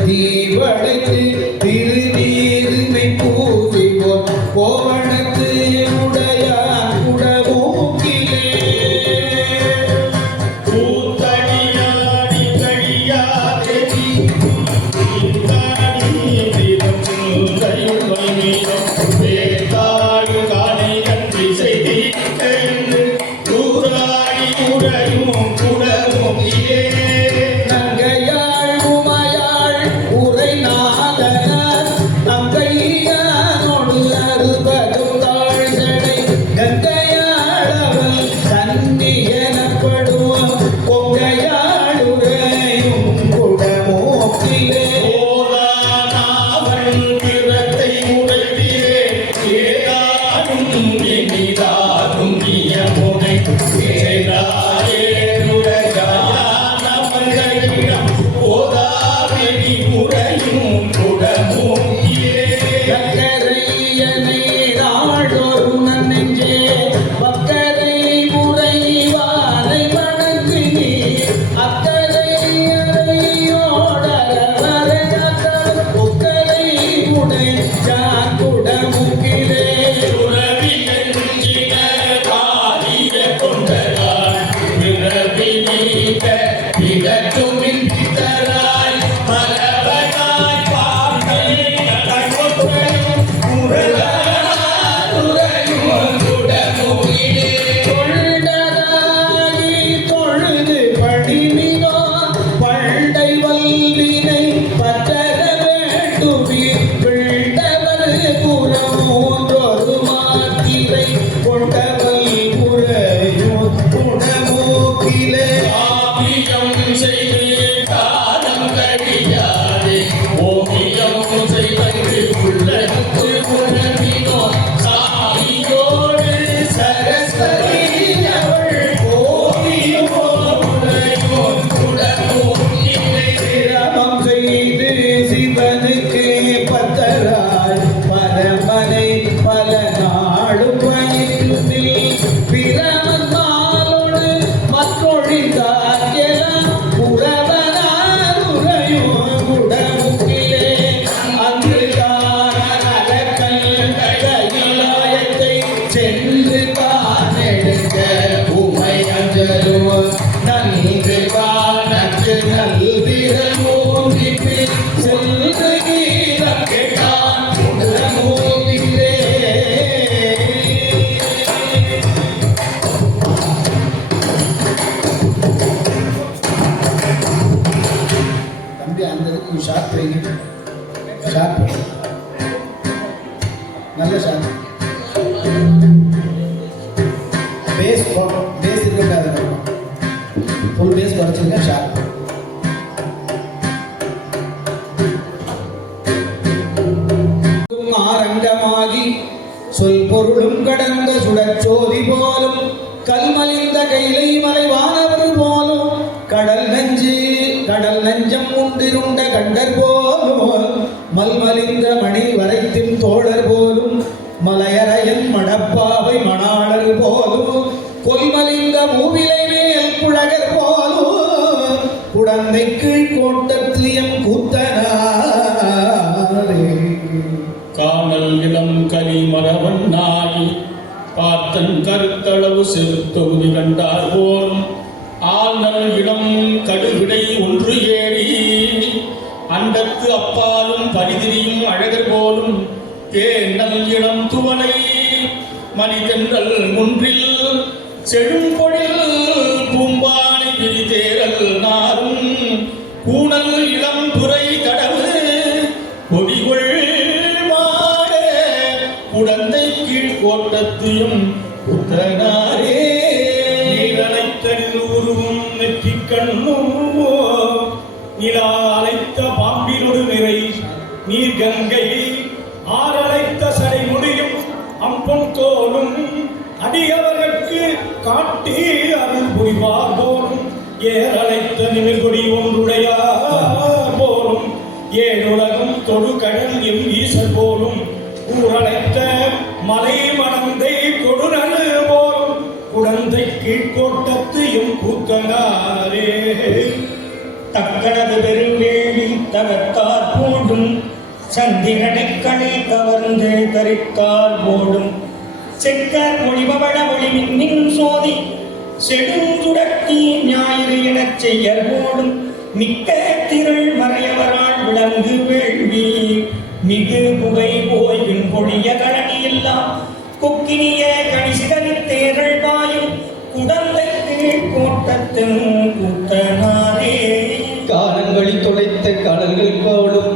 தீவளைத்து திருநீருமை பூசிவோர் கோவணத்து உடையார் குடமூக்கிலே கூத்தடியாடி கழியாதே வேத்தாடு காணி கற்றி செய்தி கூறாடி உடையும் குடமும் நங்கையாள் உமையாள் உரைநாதனார் அங்கையானோடு அறுபதும் தாழ்சடை கங்கையாளவன் தன்னி எனப்படும் கொங்கையாள் உரையும் குடமோக்கிலே ஓதானாவன் பிறத்தை உடைத்தே ஏதாடும் இனிதாடும் நியமுனை ஏதாயே உரையானவர்களிடம் ஓதாவெளி உரையும் குடமூக்கிலே கக்கரையனை நாடொரு நன்னெஞ்சே பக்கரை உறைவானை வணங்கு நீ அக்கரை அறையோடரை உக்கரை உடை குடமுக்கிலே உறவி நெஞ்சின காரிய கொண்டதாய் பிறவி நீக்க பிறக்குமின் பித்தராய் மலவனாய் பார்க்கை கண்முறையும் உறவாயுறையும் குடமுகிலே தொண்டராகி தொழுது படிமினோ பண்டை வல்வினை பற்றர வேண்டுவீர் பிள்டவர் புறமூன்றொரு மாத்திரை கொண்டவல் புறையும் குடமூக்கிலே ஆபியம் செய்து காலம் கழியாதே ஓவியம் செய்வது உள்ளத்து உணர்வினோ சாமியோடு சரஸ்வதி அவள் ஓவியமோ உடையோ குடமூக்கிலே சிரமம் செய்து சிவனுக்கு பத்தராய் பரமனை பல நாளும் பயிர்த்தில் பிரமத்தாலோடு மற்றொழிந்தார்கெல்லாம் உறவனாருரையும் குடமுக்கிலே அங்குதான் அலக்கல் கைலாயத்தை சென்று காணெடுக்க உமை அஞ்சலும் நன்று நன்று நல்விரல் மூன்றிற்கு சென்று கீதம் கேட்டான் குடமூக்கிலே தம்பி அந்த இதுக்கு ஷார்ட் வைங்க. ஷார்ட் நல்ல ஷார்ட் பேஸ் இருக்கக்கூடாது. ஃபுல் பேஸ் குறைச்சிருங்க. ஷார்ட் ஆரங்கமாகி சொல் பொருளும் கடந்த சுடச்சோதி போலும் கல்மலிந்த கைலை மலைவானவர் போலும் கடல் நஞ்சம் உண்டிருண்ட கண்டர் போலும் மல்மலிந்த மணி வரைத்தின் தோழர் போலும் மலையரையன் மடப்பாவை மணாளர் போலும் கொல்மலிந்த மூவிலை மேல் குழகர் போலும் குடந்தை கீழ் கோட்டத்து எம் கூத்தனாரே. காணல் இளம் கனி மரவன் நாய் பார்த்தன் கருத்தளவு செருத்தொகுதி கண்டார் போலும் ஆழ்நல் இளம் கடுவிடை ஒன்று ஏறி அண்டத்து அப்பாலும் பரிதிரியும் அழகர் போலும் தேனல் இளம் துவலை மணிதென்றல் முன்றில் செழும்பொழில் பூம்பானை விரிதேரல் நாரும் கூணல் இளம் துறை கடவு கொடிகொள் மாட குடந்தை கீழ் கோட்டத்தையும் புத்தனாரே நீரழைத்தல் உருவும் நெற்றிக் கண்ணும் நிலா அழைத்த பாம்பினொடு நிறை நீர் கங்கை ஆரழைத்த சடை முடியும் அம்ப பொன் தோலும் அடியவர்களுக்கு காட்டி அருள் புரிவார் போலும் ஏறழைத்த நிமிர்கொடி ஒன்றுடையார் போலும் ஏழுலகம் தொழு கடல் எம் ஈசர் போலும் ஊரழைத்த மலை மணந்தை கொடுநடு போலும் குழந்தை கீழ்கோட்டத்து எம் கூத்தனாரே தக்கனது பெருவேலி தகத்தார் போடும் சந்திரனை களை கவர்ந்து தரித்தார் போடும் செக்கர் ஒளிபவள ஒளி மின்னின் சோதி செடுஞ்சுடத்தி ஞாயிறு எனச் செய்யர் போடும் மிக்க திரள் மறையவரால் விளங்கு வேள்வி மிகு புகை போய்வின் பொழிய கழனி எல்லாம் கொக்கினிய கணிசிதறி தேரள் பாயும் குடந்தை கோட்டத்தின் கூத்தனாரே காலங்களி தொலைத்த கடல்கள் போலும்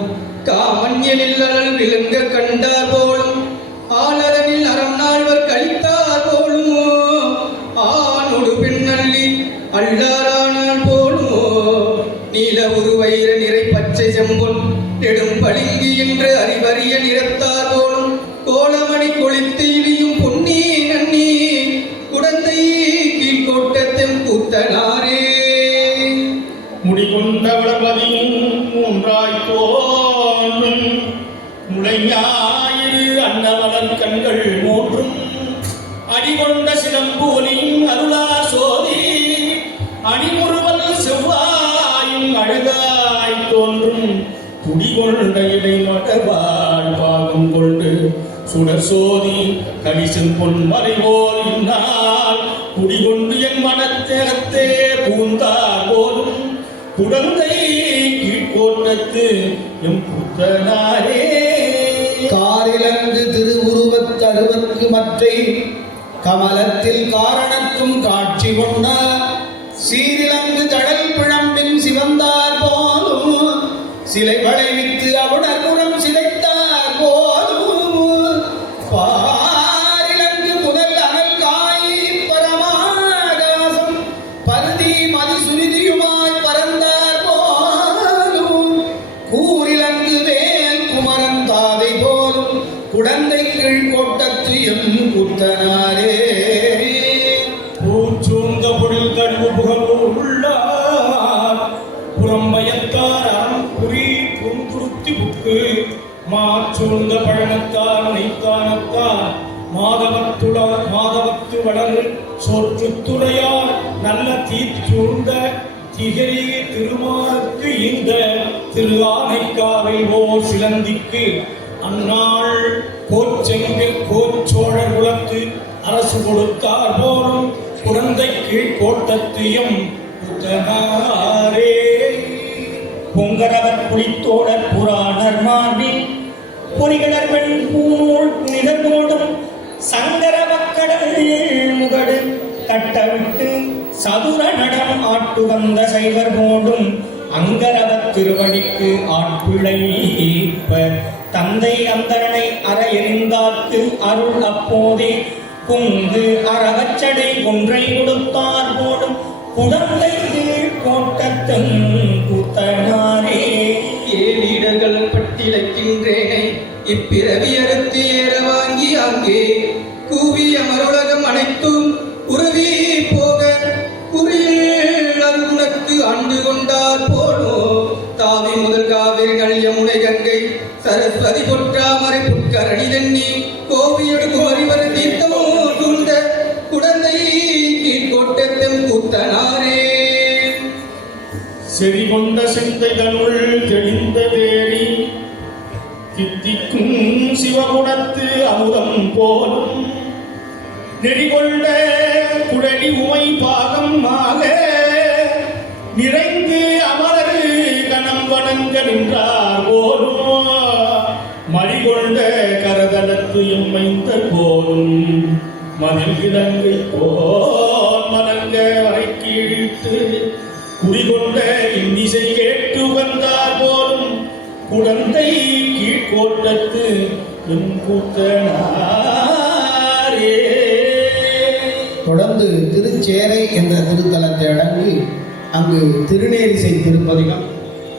காமன்யலில் அருள் விழுங்க கண்டார் போலும் ஆலரனில் அறம் நாள்வர் கழித்தார் போலுமோ ஆணொடு பெண்ணல்லி அள்ளாரானால் போலுமோ நீல உருவயிர நிறை பச்சை செம்பொன் நெடும் பளிங்கு என்று அறிவறிய நிறத்தார் போலும் கோலமணி கொளித்து இனியும் பொன்னி நன்னி குடந்தை கீழ்கோட்டத்தெம் கூத்தனாரே முடிகொண்ட வளபதியும் மூன்றாய் தோன்றும் முளைஞாயிறு அன்னமலர் கண்கள் மூன்றும் அடிகொண்ட சிலம்பூலியும் அருளா சோதி அணிமுறுவல் செவ்வாயும் அழகாய் தோன்றும் துடிகொண்ட இடை மடவாள் பாகம் கொண்டு சுடர் சோதி கணிசன் பொன்மறை போல் இந்நாள் குடிகொண்டு என் மனத்தேகத்தே பூந்தார் போலும் குடந்தை கீழ்கோட்டத்து எம் புத்தனாரே காரிலங்கு திருவுருவத்தருவற்கு மற்றை கமலத்தில் காரணத்தும் காட்சி கொண்ட சீரிலங்கு கடல் பிழம்பின் சிவந்தார் போலும் சிலை வளைவித்து அவுணர்புறம் சிதைத்தார் போலும் பாரிலங்கு முதல் அனல் காய் பரமாகாசம் பருதி மதிசுருதியுமாய் பறந்தார் போலும் கூரிலங்கு வேல் குமரன் தாதை போலும் குடந்தை கீழ்கோட்டத்து எம் கூத்தனாரே பூச்சூந்த பொருள் கழிவு புகழூர் உள்ளார் புறம்பயத்தார் அறம் புரி புந்துருத்தி புக்கு மாச்சூழ்ந்த பழனத்தார் நெய்த்தானத்தார் மாதவத்து வளர் சோற்றுத்துறையார் நல்ல தீச்சூழ்ந்த திகழி திருமாலுக்கு இந்த திரு ஆனைக்காவில் ஓர் சிலந்திக்கு அந்நாள் கோச்சோழர் குலத்து அரசு கொடுத்தார் போலும் குழந்தை கீழ்கோட்டத்தியம் புத்தனாரே பொங்கரவர் புலித்தோடர் புராணர் மார்பில் பொறிகளர்வன் பூநூல் நிகழ்வோடும் சங்கரவக்கடல் முகடு கட்டவிட்டு சதுர நடம் ஆட்டு வந்த சைவர் போடும் அங்கரவத் திருவடிக்கு ஆட்பிழைப்ப தந்தை அந்தரனை அற எறிந்தார்க்கு அருள் அப்போதே குங்கு அறவச்சடை ஒன்றை கொடுத்தார் போடும் குடந்தை கோட்டத்தன் கூத்தனாரே ஏழீடர்கள் பட்டியலைக்கின்றேனை இப்பிறவி அறுத்து ஏற வாங்கி அங்கே கூவி அமருலகம் அனைத்தும் உருவி போக குறியில் அருணக்கு ஆண்டு கொண்டார் போலோ தாவி முதல் காவிரிகள் யமுனை கங்கை சரஸ்வதி பொற்றாமரை புட்கரணி தண்ணி கோவியடு குமரிவர் தீர்த்தமோ சூழ்ந்த குடந்தை கீழ்கோட்டத்தெம் கூத்தனாரே செறிகொண்ட சிந்தைகளுள் தெளிந்த தேடி தித்திக்கும் சிவகுணத்து அமுதம் போலும் நெறிகொண்ட குழலி உமை பாகம் ஆக நிறைந்து அமரரு கணம் வணங்க நின்றார் போலும் மறிகொண்ட கரதலத்து எம்மைந்த போலும் மதில் இலங்கை போல் மலங்க வரைக்கு இழுத்து குடிகொண்ட இன்னிசை கேட்டு வந்தார் போலும் குடந்தை கீழ்கோட்டத்து எம் கூத்தனாரே. தொடர்ந்து திருச்சேரை என்ற திருத்தலத்தை அடங்கி அங்கு திருநேரிசை திருப்பதிகம்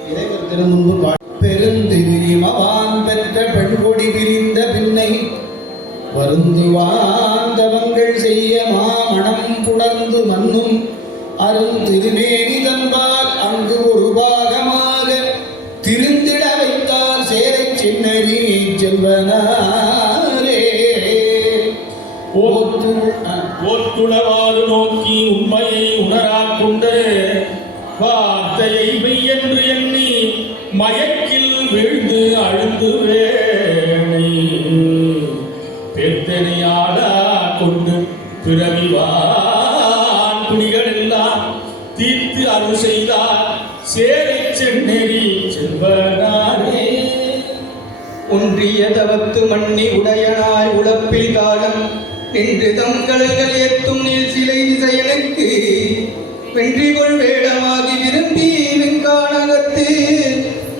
இறைவர் திருமுன்பு பெருந்திருமவான் பெற்ற பெண்கொடி விரிந்த பின்னை வருந்துவார் அரும் திருமேனி தன்பால் அங்கு ஒரு பாகமாக திருந்திட வைத்தார் சேரை சின்னரி செல்வனாரே. ஓத்துளவாறு நோக்கி உண்மையை உணராக் கொண்டு வார்த்தையை மெய்யென்று எண்ணி மயக்கில் வீழ்ந்து அழுந்து வேணை பெத்தனையாடா கொண்டு பிறவிவான் குடிகள் எல்லாம் தீர்த்து அருள் செய்தார் சேரை சென்னெறி செல்வனாரே. ஒன்றிய தவத்து மண்ணி உடையனாய் உழப்பில் காலம் நின்று தங்கள்கள் ஏத்தும் நீள் சிலை திசையனுக்கு வென்றிகொள் வேடமாகி விரும்பி வெங்கானகத்து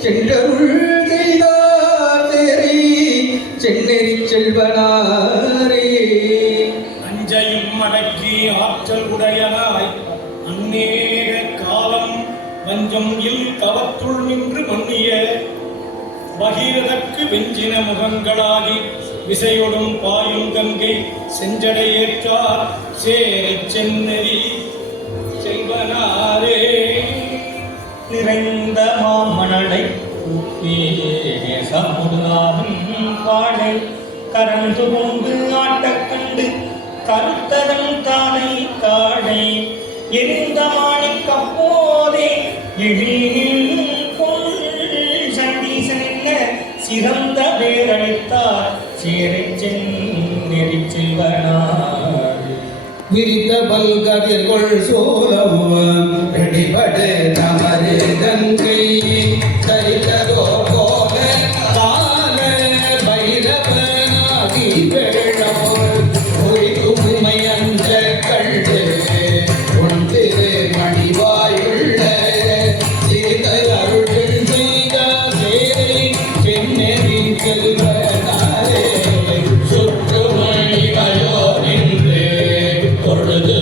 சென்றருள் செய்தார் தேரை சென்னெறி செல்வனாரே. அஞ்சையும் அடக்கி ஆற்றல் உடையனாய் அந்நேர காலம் வஞ்சம் இல் தவத்துள் நின்று மன்னிய பகீரதற்கு வெஞ்சின முகங்களாகி விசையொடும் பாயும் கங்கை செஞ்சடையேற்றார் சேரை சென்னெறி செல்வனாரே. நிறைந்த மாமணலை சமுதாயம் பாடை கரந்து கொண்டு ஆட்டக் கண்டு கருத்ததன் தானை தாழை எரிந்த மாணிக் கப்போதே எழில் சண்டீசனில்ல சிறந்த பேரளித்தார் சேரை சென்னெறி செல்வனார். விரித்த பல்கதிர்கொள் சோழம் ரெடிபடு நமது கங்கை சரித்ததோ போல கால பைரவனாகி வேழமோர் உண்மை அஞ்ச கண்டு ஒன்று மணிவாயுள்ள சீத அருள் செய்த சேரை சென்னெறி செல்வனாரே. சுற்றுமணிகளோ நின்று பொழுது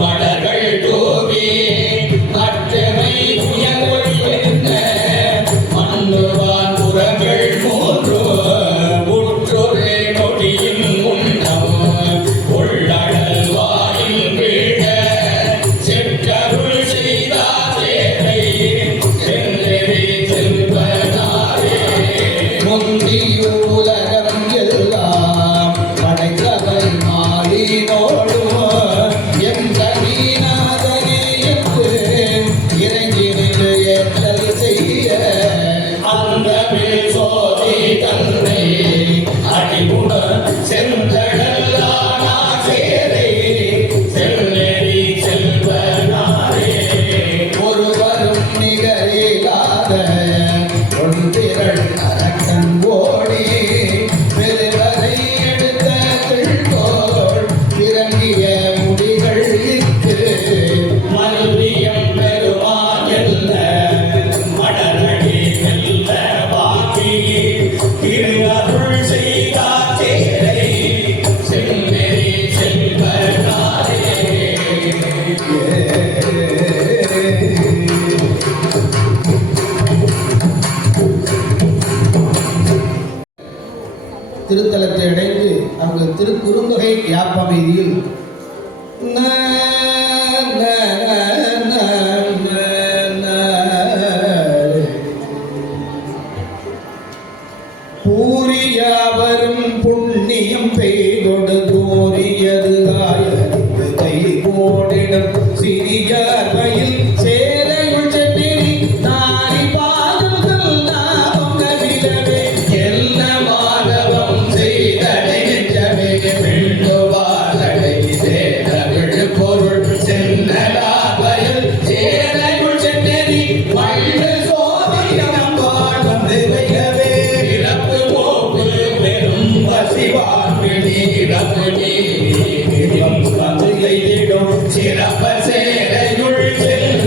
மலர்கள் தூவி அற்றமை புயல் மண்ணுவான் புறங்கள் மூன்று உற்றொரு நொடியின் முன்னம் உள்ளடல் வாயில் வீழ செற்றருள் செய்தார் சேரை சென்னெறி செல்வனாரே. முந்தியுலகம் எல்லாம் படைத்தவர் மாறினோடு எந்த வீணாதனே என்று இறங்கி நின்று ஏற்றல் செய்ய அந்த சோதி தன்னை அடிமுட செந்தழலானா சேரை சென்னெறி செல்வனாரே. ஒருவரும் நிகரில்லாத ஒன்றிரள் அரக்கன் ஓடி பெருவரை எடுத்த திழ்கோள் இறங்கிய முடிகள் இட்டு மறுபியம் பெருமான் எல்ல மடநடி வெல்ல வாக்கி திரு அருள் செய்தார் சேரை சென்னெறி செல்வனாரே. திருத்தலத்தை அடைந்து அங்கு திருக்குறுந்தொகை யாப்பமைதியில் பூரியாவரும் புண்ணியம் பெய்தொடு தோறியது கை போடிடம் சிறியார் பயில் சேரையுள் சென்னெறி நாரி பாதங்கள் நாமம் கவிழவே என்ன மாதவம் செய்தடை நெஞ்சமே வெள்ளுவாரடை சேரவிழ் பொருள் சென்னலாபயில் சேரையுள் சென்னெறி வள்ளு சோதியம் பால் வந்து வைகவே இறப்பு போக்கு பெரும் வசிவார்பில் நீரப்பு நீரம் வந்து எய்திடும் சிறப்ப சேரையுள் செல்வ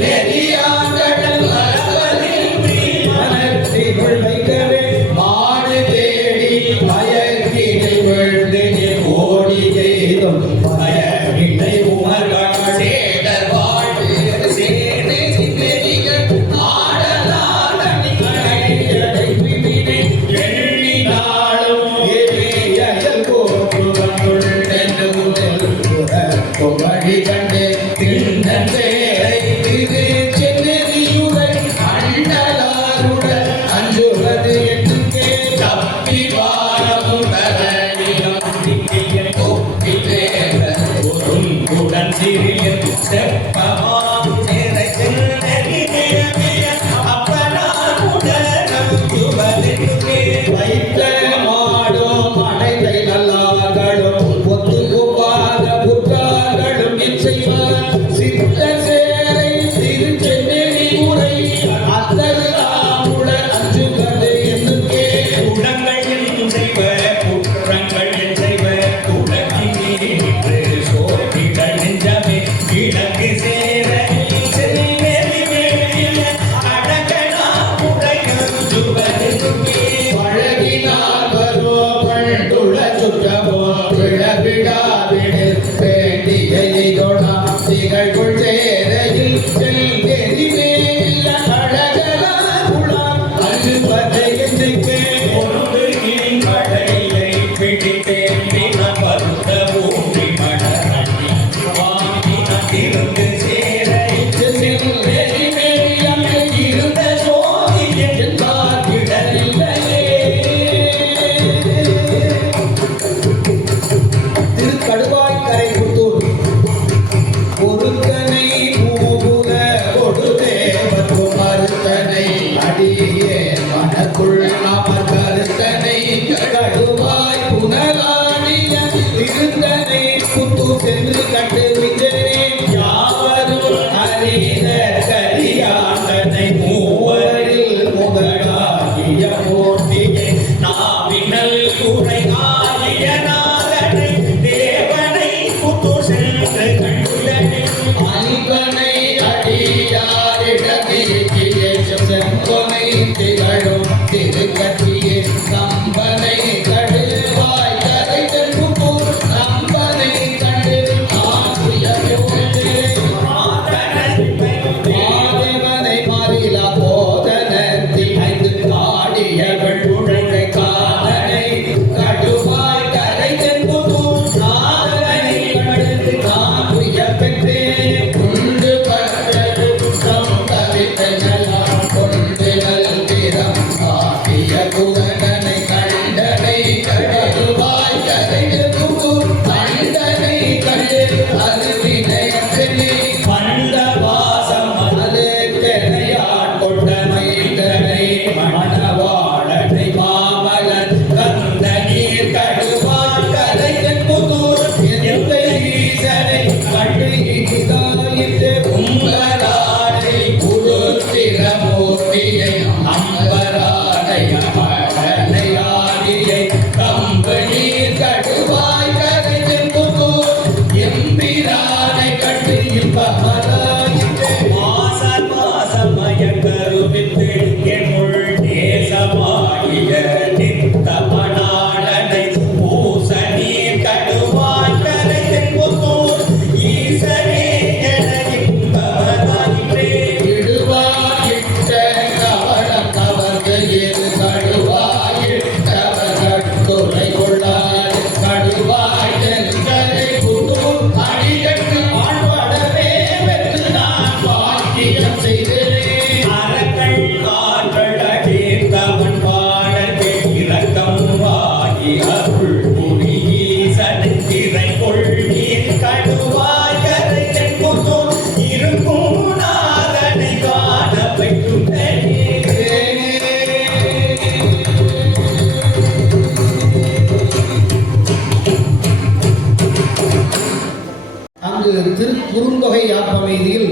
குறுந்தொகை யாப்பமைதியில்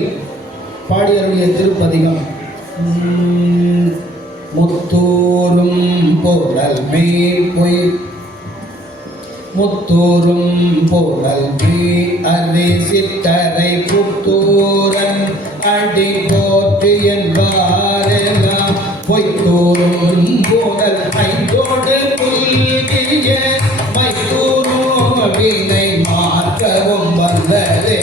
பாடியருடைய திருப்பதிகம். முத்தூரும் போடல் மேல் பொய் முத்தூரும் போடல் அரை சித்தரை புத்தூரன் அடி போற்று என்பாரெல்லாம் பொய்த்தூரும் போடல் ஐந்தோடு புல்கிய மைத்தூரும் வினை மாற்றவும் வந்ததே.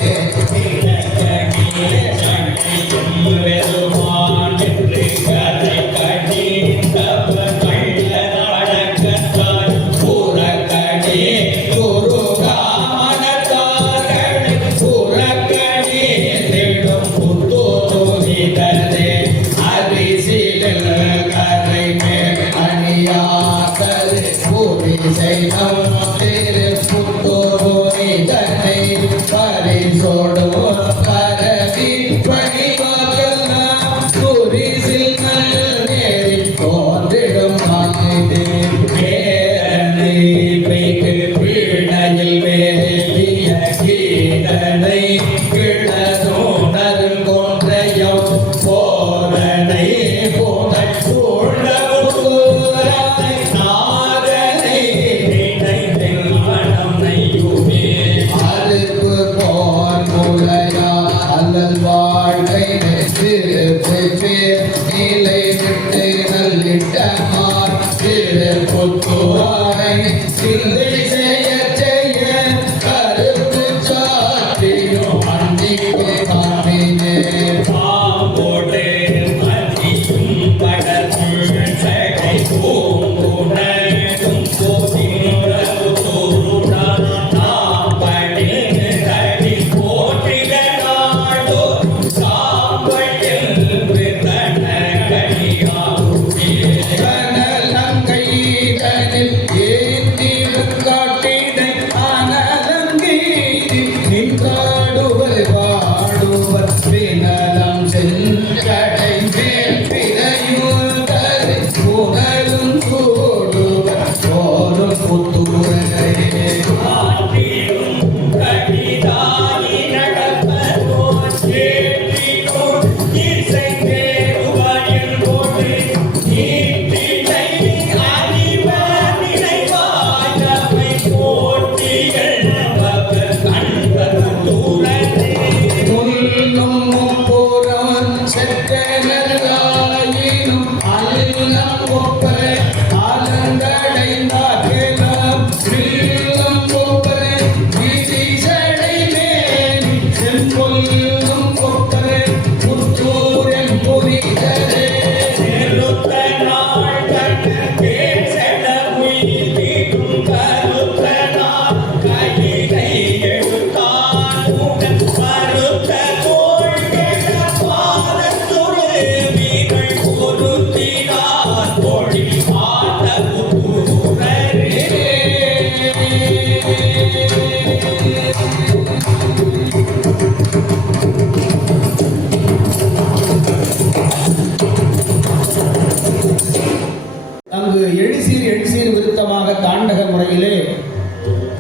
எழுசீர் விருத்தமாக தாண்டக முறையிலே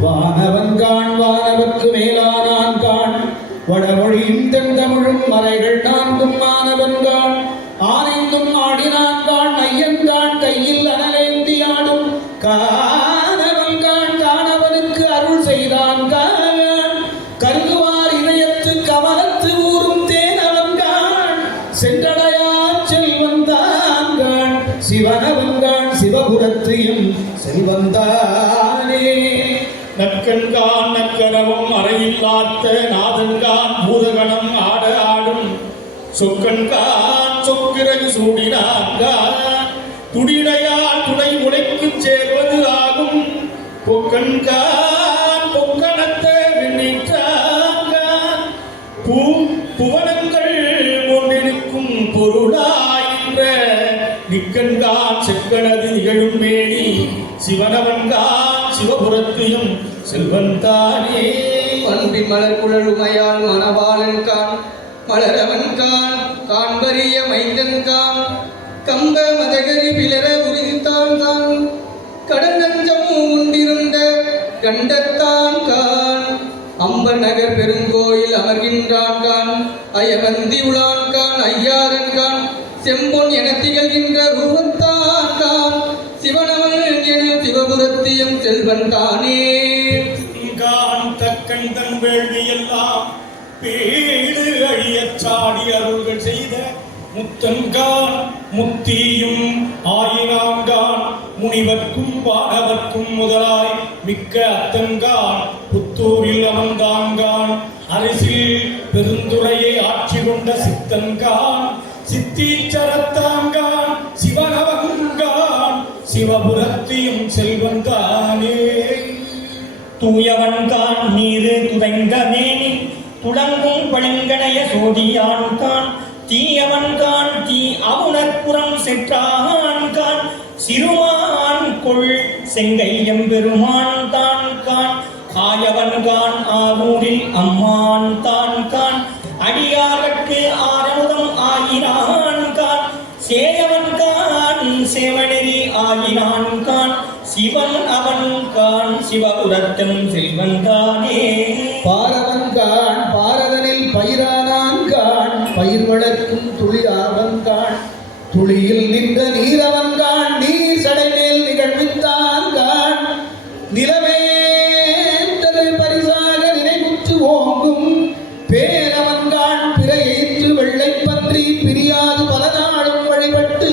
வானவன் கான் வானவர்க்கு மேலானான் கான் வடமொழியும் தென்தமிழும் மறைகள் நான்கும் மாணவன் கான் ஆனைந்தும் ஆடினான் கான் ஐயன் கான் கையில் அனலேந்தி ஆடும் காணவன் கான் காணவனுக்கு அருள் செய்தான் கான் கருதுவார் இதயத்து கமலத்து ஊரும் தேனவன் கான் சென்றடையா செல்வன் தான் கான் சிவனவன் கான் சிவபுரத்தையும் செல்வந்தானே. நற்கண்கான் நற்கனவும் அறையில்லாத்த நாதன்கான் பூதகணம் ஆட ஆடும் சொக்கன்கான் சொக்கிரகு சூடினான்கான் துடிடையால் துணை உடைக்குச் சேர்வது ஆகும் பொக்கன்கான் பொக்கணத்த வெண்ணிற்றான்கான் புவனங்கள் ஒன்றிருக்கும் பொருளாயின்ற நிக்கன்கான் செக்கனது நிகழும் மேனி சிவனவன்கான் சிவபுரத்தையும் செல்வந்தானே. பண்பி மலர் குழலுமையால் மணவாளன் கான் மலரவன் கான் காண்பரிய மைந்தன் கான் கம்ப மதகரி பிளர உரித்தான் தான் கடல் நஞ்சம் உண்டிருந்த கண்டத்தான் கான் அம்பநகர் பெருங்கோயில் அமர்கின்றான்கான் அயவந்தி உளான்கான் ஐயாரன்கான் செம்பொன் என திகழ்கின்ற ரூபத்தான்கான் சிவனவள் என சிவபுரத்தியம் செல்வன் தானே தக்கன் தன் வேள்வியெல்லாம் பேடு அழியச் சாடி அருள்கள் செய்த முத்தன்கான் முத்தியும் ஆயினான்கான் முனிவர்க்கும் வானவர்க்கும் முதலாய் மிக்க அத்தன்கான் புத்தூரில் அமர்ந்தான்கான் அரசில் பெருந்துறையை ஆட்சி கொண்ட சித்தன்கான் சித்தீச்சரத்தான்கான் சிவனவன்கான் சிவபுரத்தியும் செல்வந்தானே தூயவன்கான் நீரு துதைந்த மேனி துளங்கும் பளிங்கடைய சோதியான்கான் தீயவன்கான் தீ அவுணர்புறம் செற்றான்கான் சிறுமான் கொள் செங்கையம் பெருமான் தான்கான் காயவன்கான் ஆரூரில் அம்மான் தான்கான் அடியார்க்கு ஆரமுதம் ஆயினான்கான் சேயவன்கான் சேவனெறி ஆயினான்கான் சிவன் அவன்கான் சிவபுரத்தம் செல்வந்தானே பாரவன்கான் பாரதனில் பயிரானான்கான் பயிர் வளர்க்கும் துளியாவன்கான் துளியில் நின்ற நீரவன்கான் நீர் சடைமேல் நிகழ்வித்தான்கான் நிலவேந்தது பரிசாக நினைவுற்று ஓங்கும் பேரவன்கான் பிறையேற்று வெள்ளைப்பன்றி பிரியாது பல நாளும் வழிபட்டு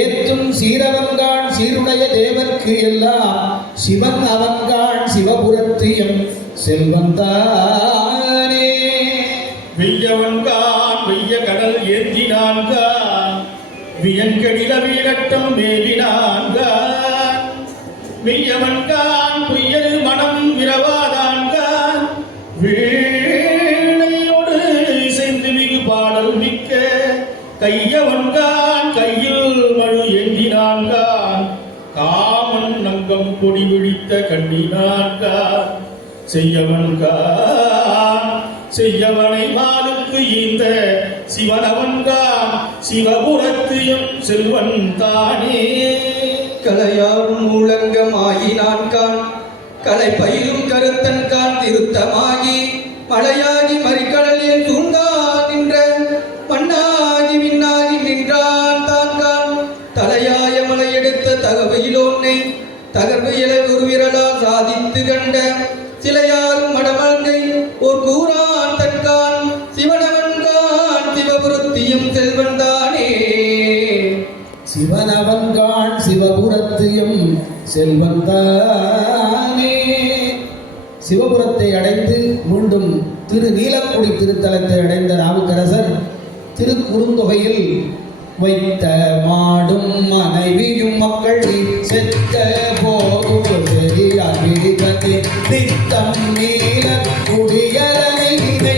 ஏற்றும் சீரவன்கான் சீருடைய தேவர்க்கு எல்லாம் சிவன் அவன்கான் சிவபுரத்தியம் செல்வந்தானே வெய்யவன்கான் வெய்ய கடல் ஏந்தினான்கான் வியன்கடில வீரட்டம் மேவினான்கான் மெய்யவன்கான் பொய்யல் மனம் விரவாதான்கான் வேளையோடு சென்று மிகு பாடல் மிக்க கையவன்கான் கையில் மழு ஏந்தினான்கான் காமன் நங்கம் கொடி பிடித்த கண்ணினான்கான் செய்யவன்கான் செய்யவனை மாலுக்கு இந்த சிவனவன்கான் சிவபுரத்தியும் செல்வன் தானே கலையாரும் மூலங்கமாயினான்கான் கலை பயிலும் கருத்தன்கான் திருத்தமாகி மழையாகி மறிக்கடலில் சூழ்ந்தான் நின்ற மண்ணாகி விண்ணாகி நின்றான் தான்கான் தலையாய மலையெடுத்த தகவையிலோன்னை தகர்வு இல ஒரு விரலால் சாதித்து கண்ட சிலையாரும் மடமங்கை ஓர் கூறான் தன்கான் சிவனவன்கான் சிவபுரத்தியும் செல்வந்தானே சிவனவன்கான் சிவபுரத்தியம் செல்வந்தானே சிவபுரத்தை அடைந்து மீண்டும் திரு நீலக்குடி திருத்தலத்தை அடைந்த நாவுக்கரசர் திருக்குறுந்தொகையில் வைத்த மாடும் மனைவியும் மக்கள் செத்த போகும் நித்தம் நீல குடியரனை நினை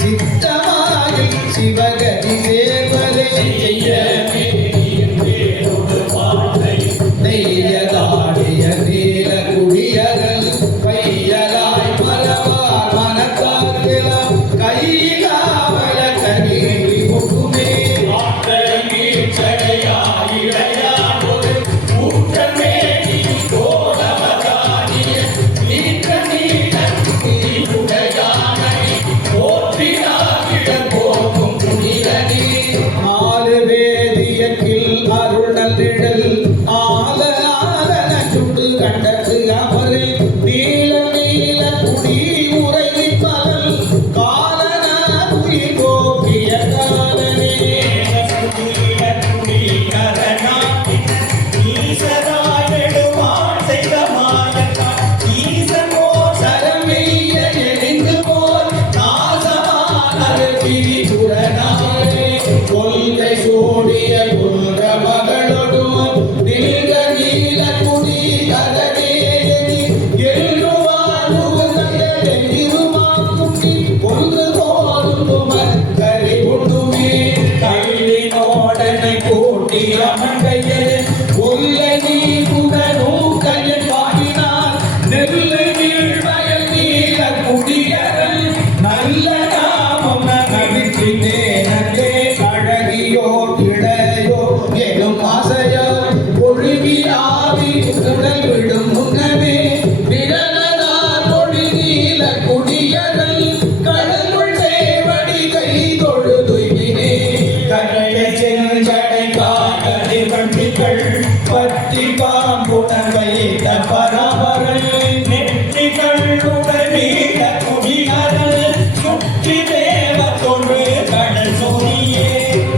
சித்தமாயில் சிவகதி சேவலை நெய்யதாடிய நீல குடியரல் பையலாய் மரவார் மனத்தார்கெல்லாம் கையிலாவல கனீரி முகுமே ஆறு வேதியத்தில் அருள் நல்லிடல் ஆல ஆலன சுட்டு கண்டது அவரில் நீல நீல குடி உரை பகல் காலனார் உயிர் கோப்பிய காலனே சரமெய்ய எரிந்து போல் நாசமானது பிரிபுரனாரே கொள்கை சூடிய குன்ற மகளொடும் நில்க நீல குடி கதடேயதி எழுவாருகி கொன்று போடும் மக்கரை கொண்டுமே கல்லினோடனை கூட்டி அமங்கையர் கொல்லை நீ புகழும் கையன் பாடினார் நெல்லு நீழ்வயல் நீல குடியரல் நல்ல நாமம் நடித்தினே அழகியோ இளையோ எனும் ஆசையோ ஒழுகி ஆவி உடல் விடும் முன்னமே விரலதார் மொழி நீல குடிய பாம்புடன் வைத்த பரபரன் நெற்றிகளுடன் வீட குடியரல் சுற்றி தேவ தொழு கடல் சோதியே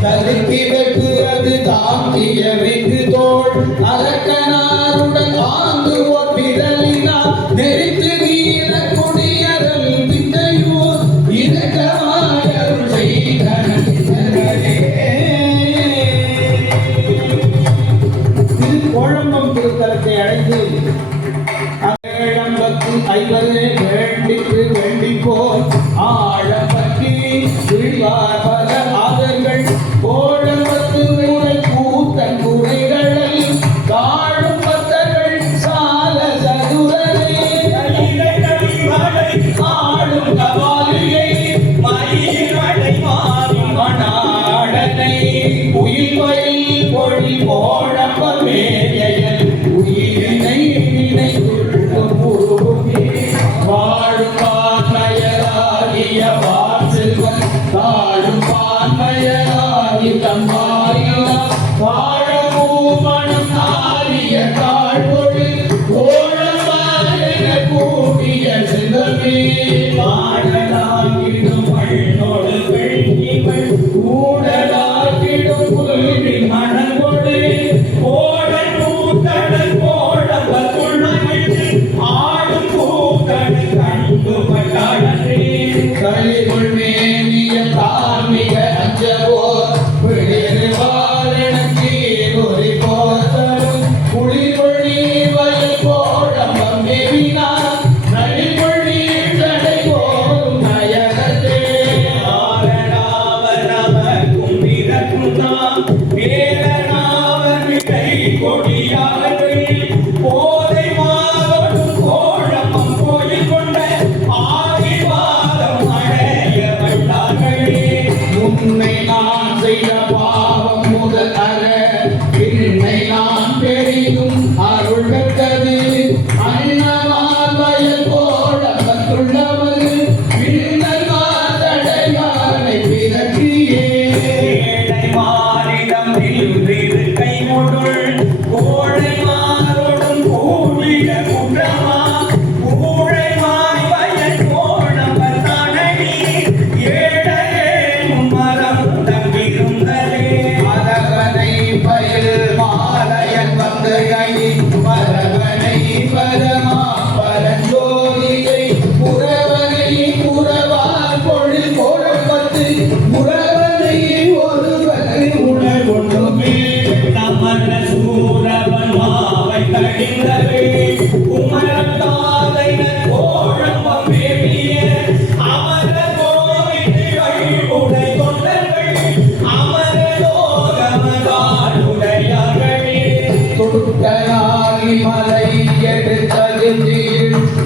தலுப்பி வெட்டு அது தாங்கிய வெகு தோள் அரக்கனாருடன் ஆங்கு ஓர் விரலினால் நெறித்து வீர குடியரல் பிந்தையோர் இரக்கமாயருள் செய்தனரே. திருக்கோழம்பம் திருத்தலத்தை அடைந்து ஏழம்பத்து ஐவரே வேண்டிக்கு வேண்டிப்போர் ஆழப்பற்றி விழ்வார் பல ஆதர்கள் கோழம்பத்து முறை கூத்தன் குறைகளை காடும் பத்தர்கள் சால சதுரரை ஆடும் கபாலியை மயிலை மாறி மணாடனை உயிர்வயில் பொழி கோழம்பமேயல் உயிரினை வாழும் பான்மையராகிய வாசல்வன் தாழும் பான்மையராகி தம்மாயிலா வாழமூமணம் நாரிய தாழ்வொழி கோழமாயன கூடிய சிவமே பாடலாகிடும் மண்ணோடு வெள்ளிவள் கூடலாக்கிடும் புல்வி மணங்கொடு கோடல் கூத்தடல் கோடல் துள்ளமிட்டு ஆடும் கூத்தடல் கண்டு பட்டாளரே கலிகுள் மேனிய தார்மிக அஞ்சவோர் விழிவாரணீரொலி போத்தரும் குளிர்வழி வயல் கோழம்பம் மேவினார் நலிவழி தடை போரும் நயனத்தே ஆரணாவரவர் கும்பிரகுணாம் பேரனாவர் விடை கொடியார்கள் போதை மாதோடும் கோழம்பம் கோயில் கொண்ட ஆதிவாதம் அடைய வந்தார்களே உன்னை நான் செய்த பாவம் முதல் அற என்னை நான் பெரிதும் அருள் பெற்றது அன்னமால் வயல் கோழம்பத்துள்ளவது பின்னல் தடையானை பிறக்கியே ஏழை மாறிடம் நின்றிரு கைமுடுள் கோழை மாதோடும் கூடிய குற்றமா கூழை மாய் வயல் கோணவர் தானடி ஏழையே மரம் தங்கிருந்தலே மரவனை பயில் மாலையன் வந்து கழி மரவனை பரமா பரஞ்சோதியை புறவனை புறவார் பொழில் கோழம்பத்து புறவனை ஒருவனை உணர்கொண்டுமே நமர சூரவன் மாவை கடிந்தவே குமரத்தாதை கோழம்பம் மேவிய அமர கோவில்கள் உடை கொண்டர்கள் அமர லோகமதாடுடையார்களே தொடுத்தனாகி மலை எடுத்ததில்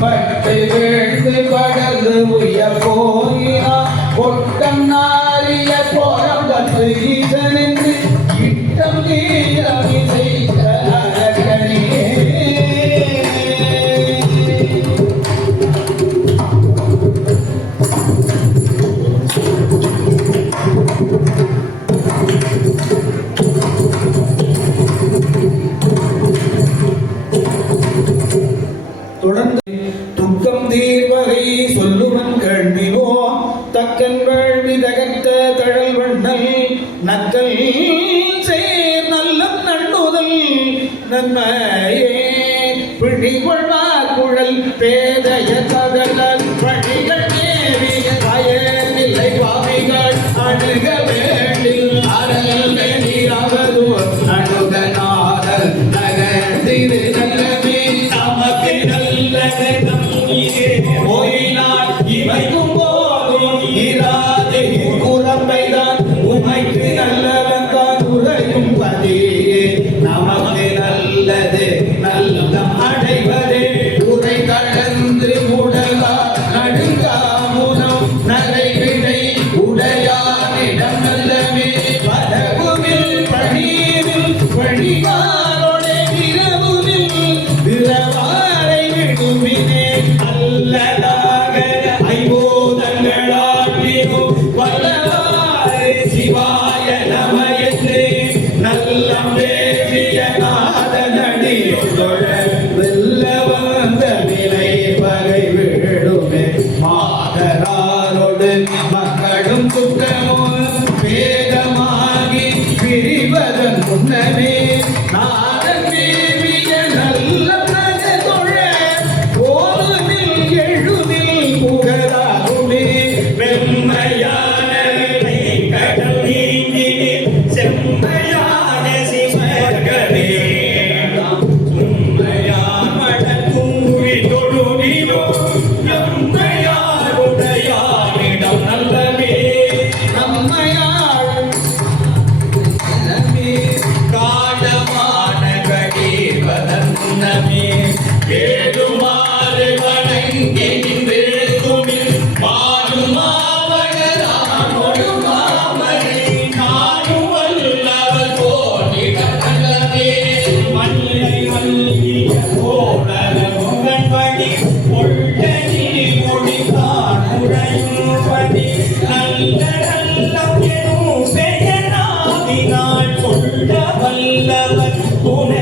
பட்டு வீழ்ந்து படர்ந்து உய போயினா கொட்டம் நாரிய போரம்பத்து ஈசனென்று இட்டம் தீரவி செய்த அரக்கனே. தொடர்ந்து துக்கம் தீர்வகை சொல்லுவன் கண்ணினோ தக்கன் வேள்வி தகர்த்த தழல் வண்ணல் நக்கல் சேர் நல்ல நண்ணுதல் நன்மையே பிணிகொள்வார் குழல் பேதைய தகவல் பணிகள் தேவிய பயனில்லை பாவிகள் அணுக வேண்டில் அறல் நீராவது அணுக நாடல் நகர்ந்திரு நல்லவே நமக்கு நல்லதம் இது ஓயினால் இமைக்கும் போதும் இராது உறம்பைதான் உமைக்கு நல்லவன் தான் உரையும் பதியே நமக்கு நல்லது நல்லதம் அடைவதே உரை கலந்து உடலா நடுங்காமுனம் நரைவிடை உடையானிடம் நல்லவே படகுவில் பணி தொழ வெல்ல வந்த வினை பகை விழுமே மாதராரோடு மக்களும் துக்கமும் பேதமாகி பிரிவதன் முன்னமே நாதன் தேவிய நல்ல பிரஜை தொழ போதுமில் எழுதில் புகழாகுமே வெம்மையான வினை கடல் நீங்கினே செம்மையான சிவர்களே உண்மையார் மடல் தூவி தொழுவினோ எம்மையார் உடையாரிடம் நல்லவே நம்மையாள் காடமான கடிவதன் முன்னமே ஏழுமாறு வணங்கி நின்றிருக்குமில் மாடுமாவளரானொடு மாமரை நாடும் வல்லவர் போனிடம் நல்லவே மல்லை மல்லிய கோடல முகன்படி பொள்ளி முடித்தான் உடையும்படி நல்ல நல்ல எனும் பெயராவினால் சொல்ல வல்லவர் துணை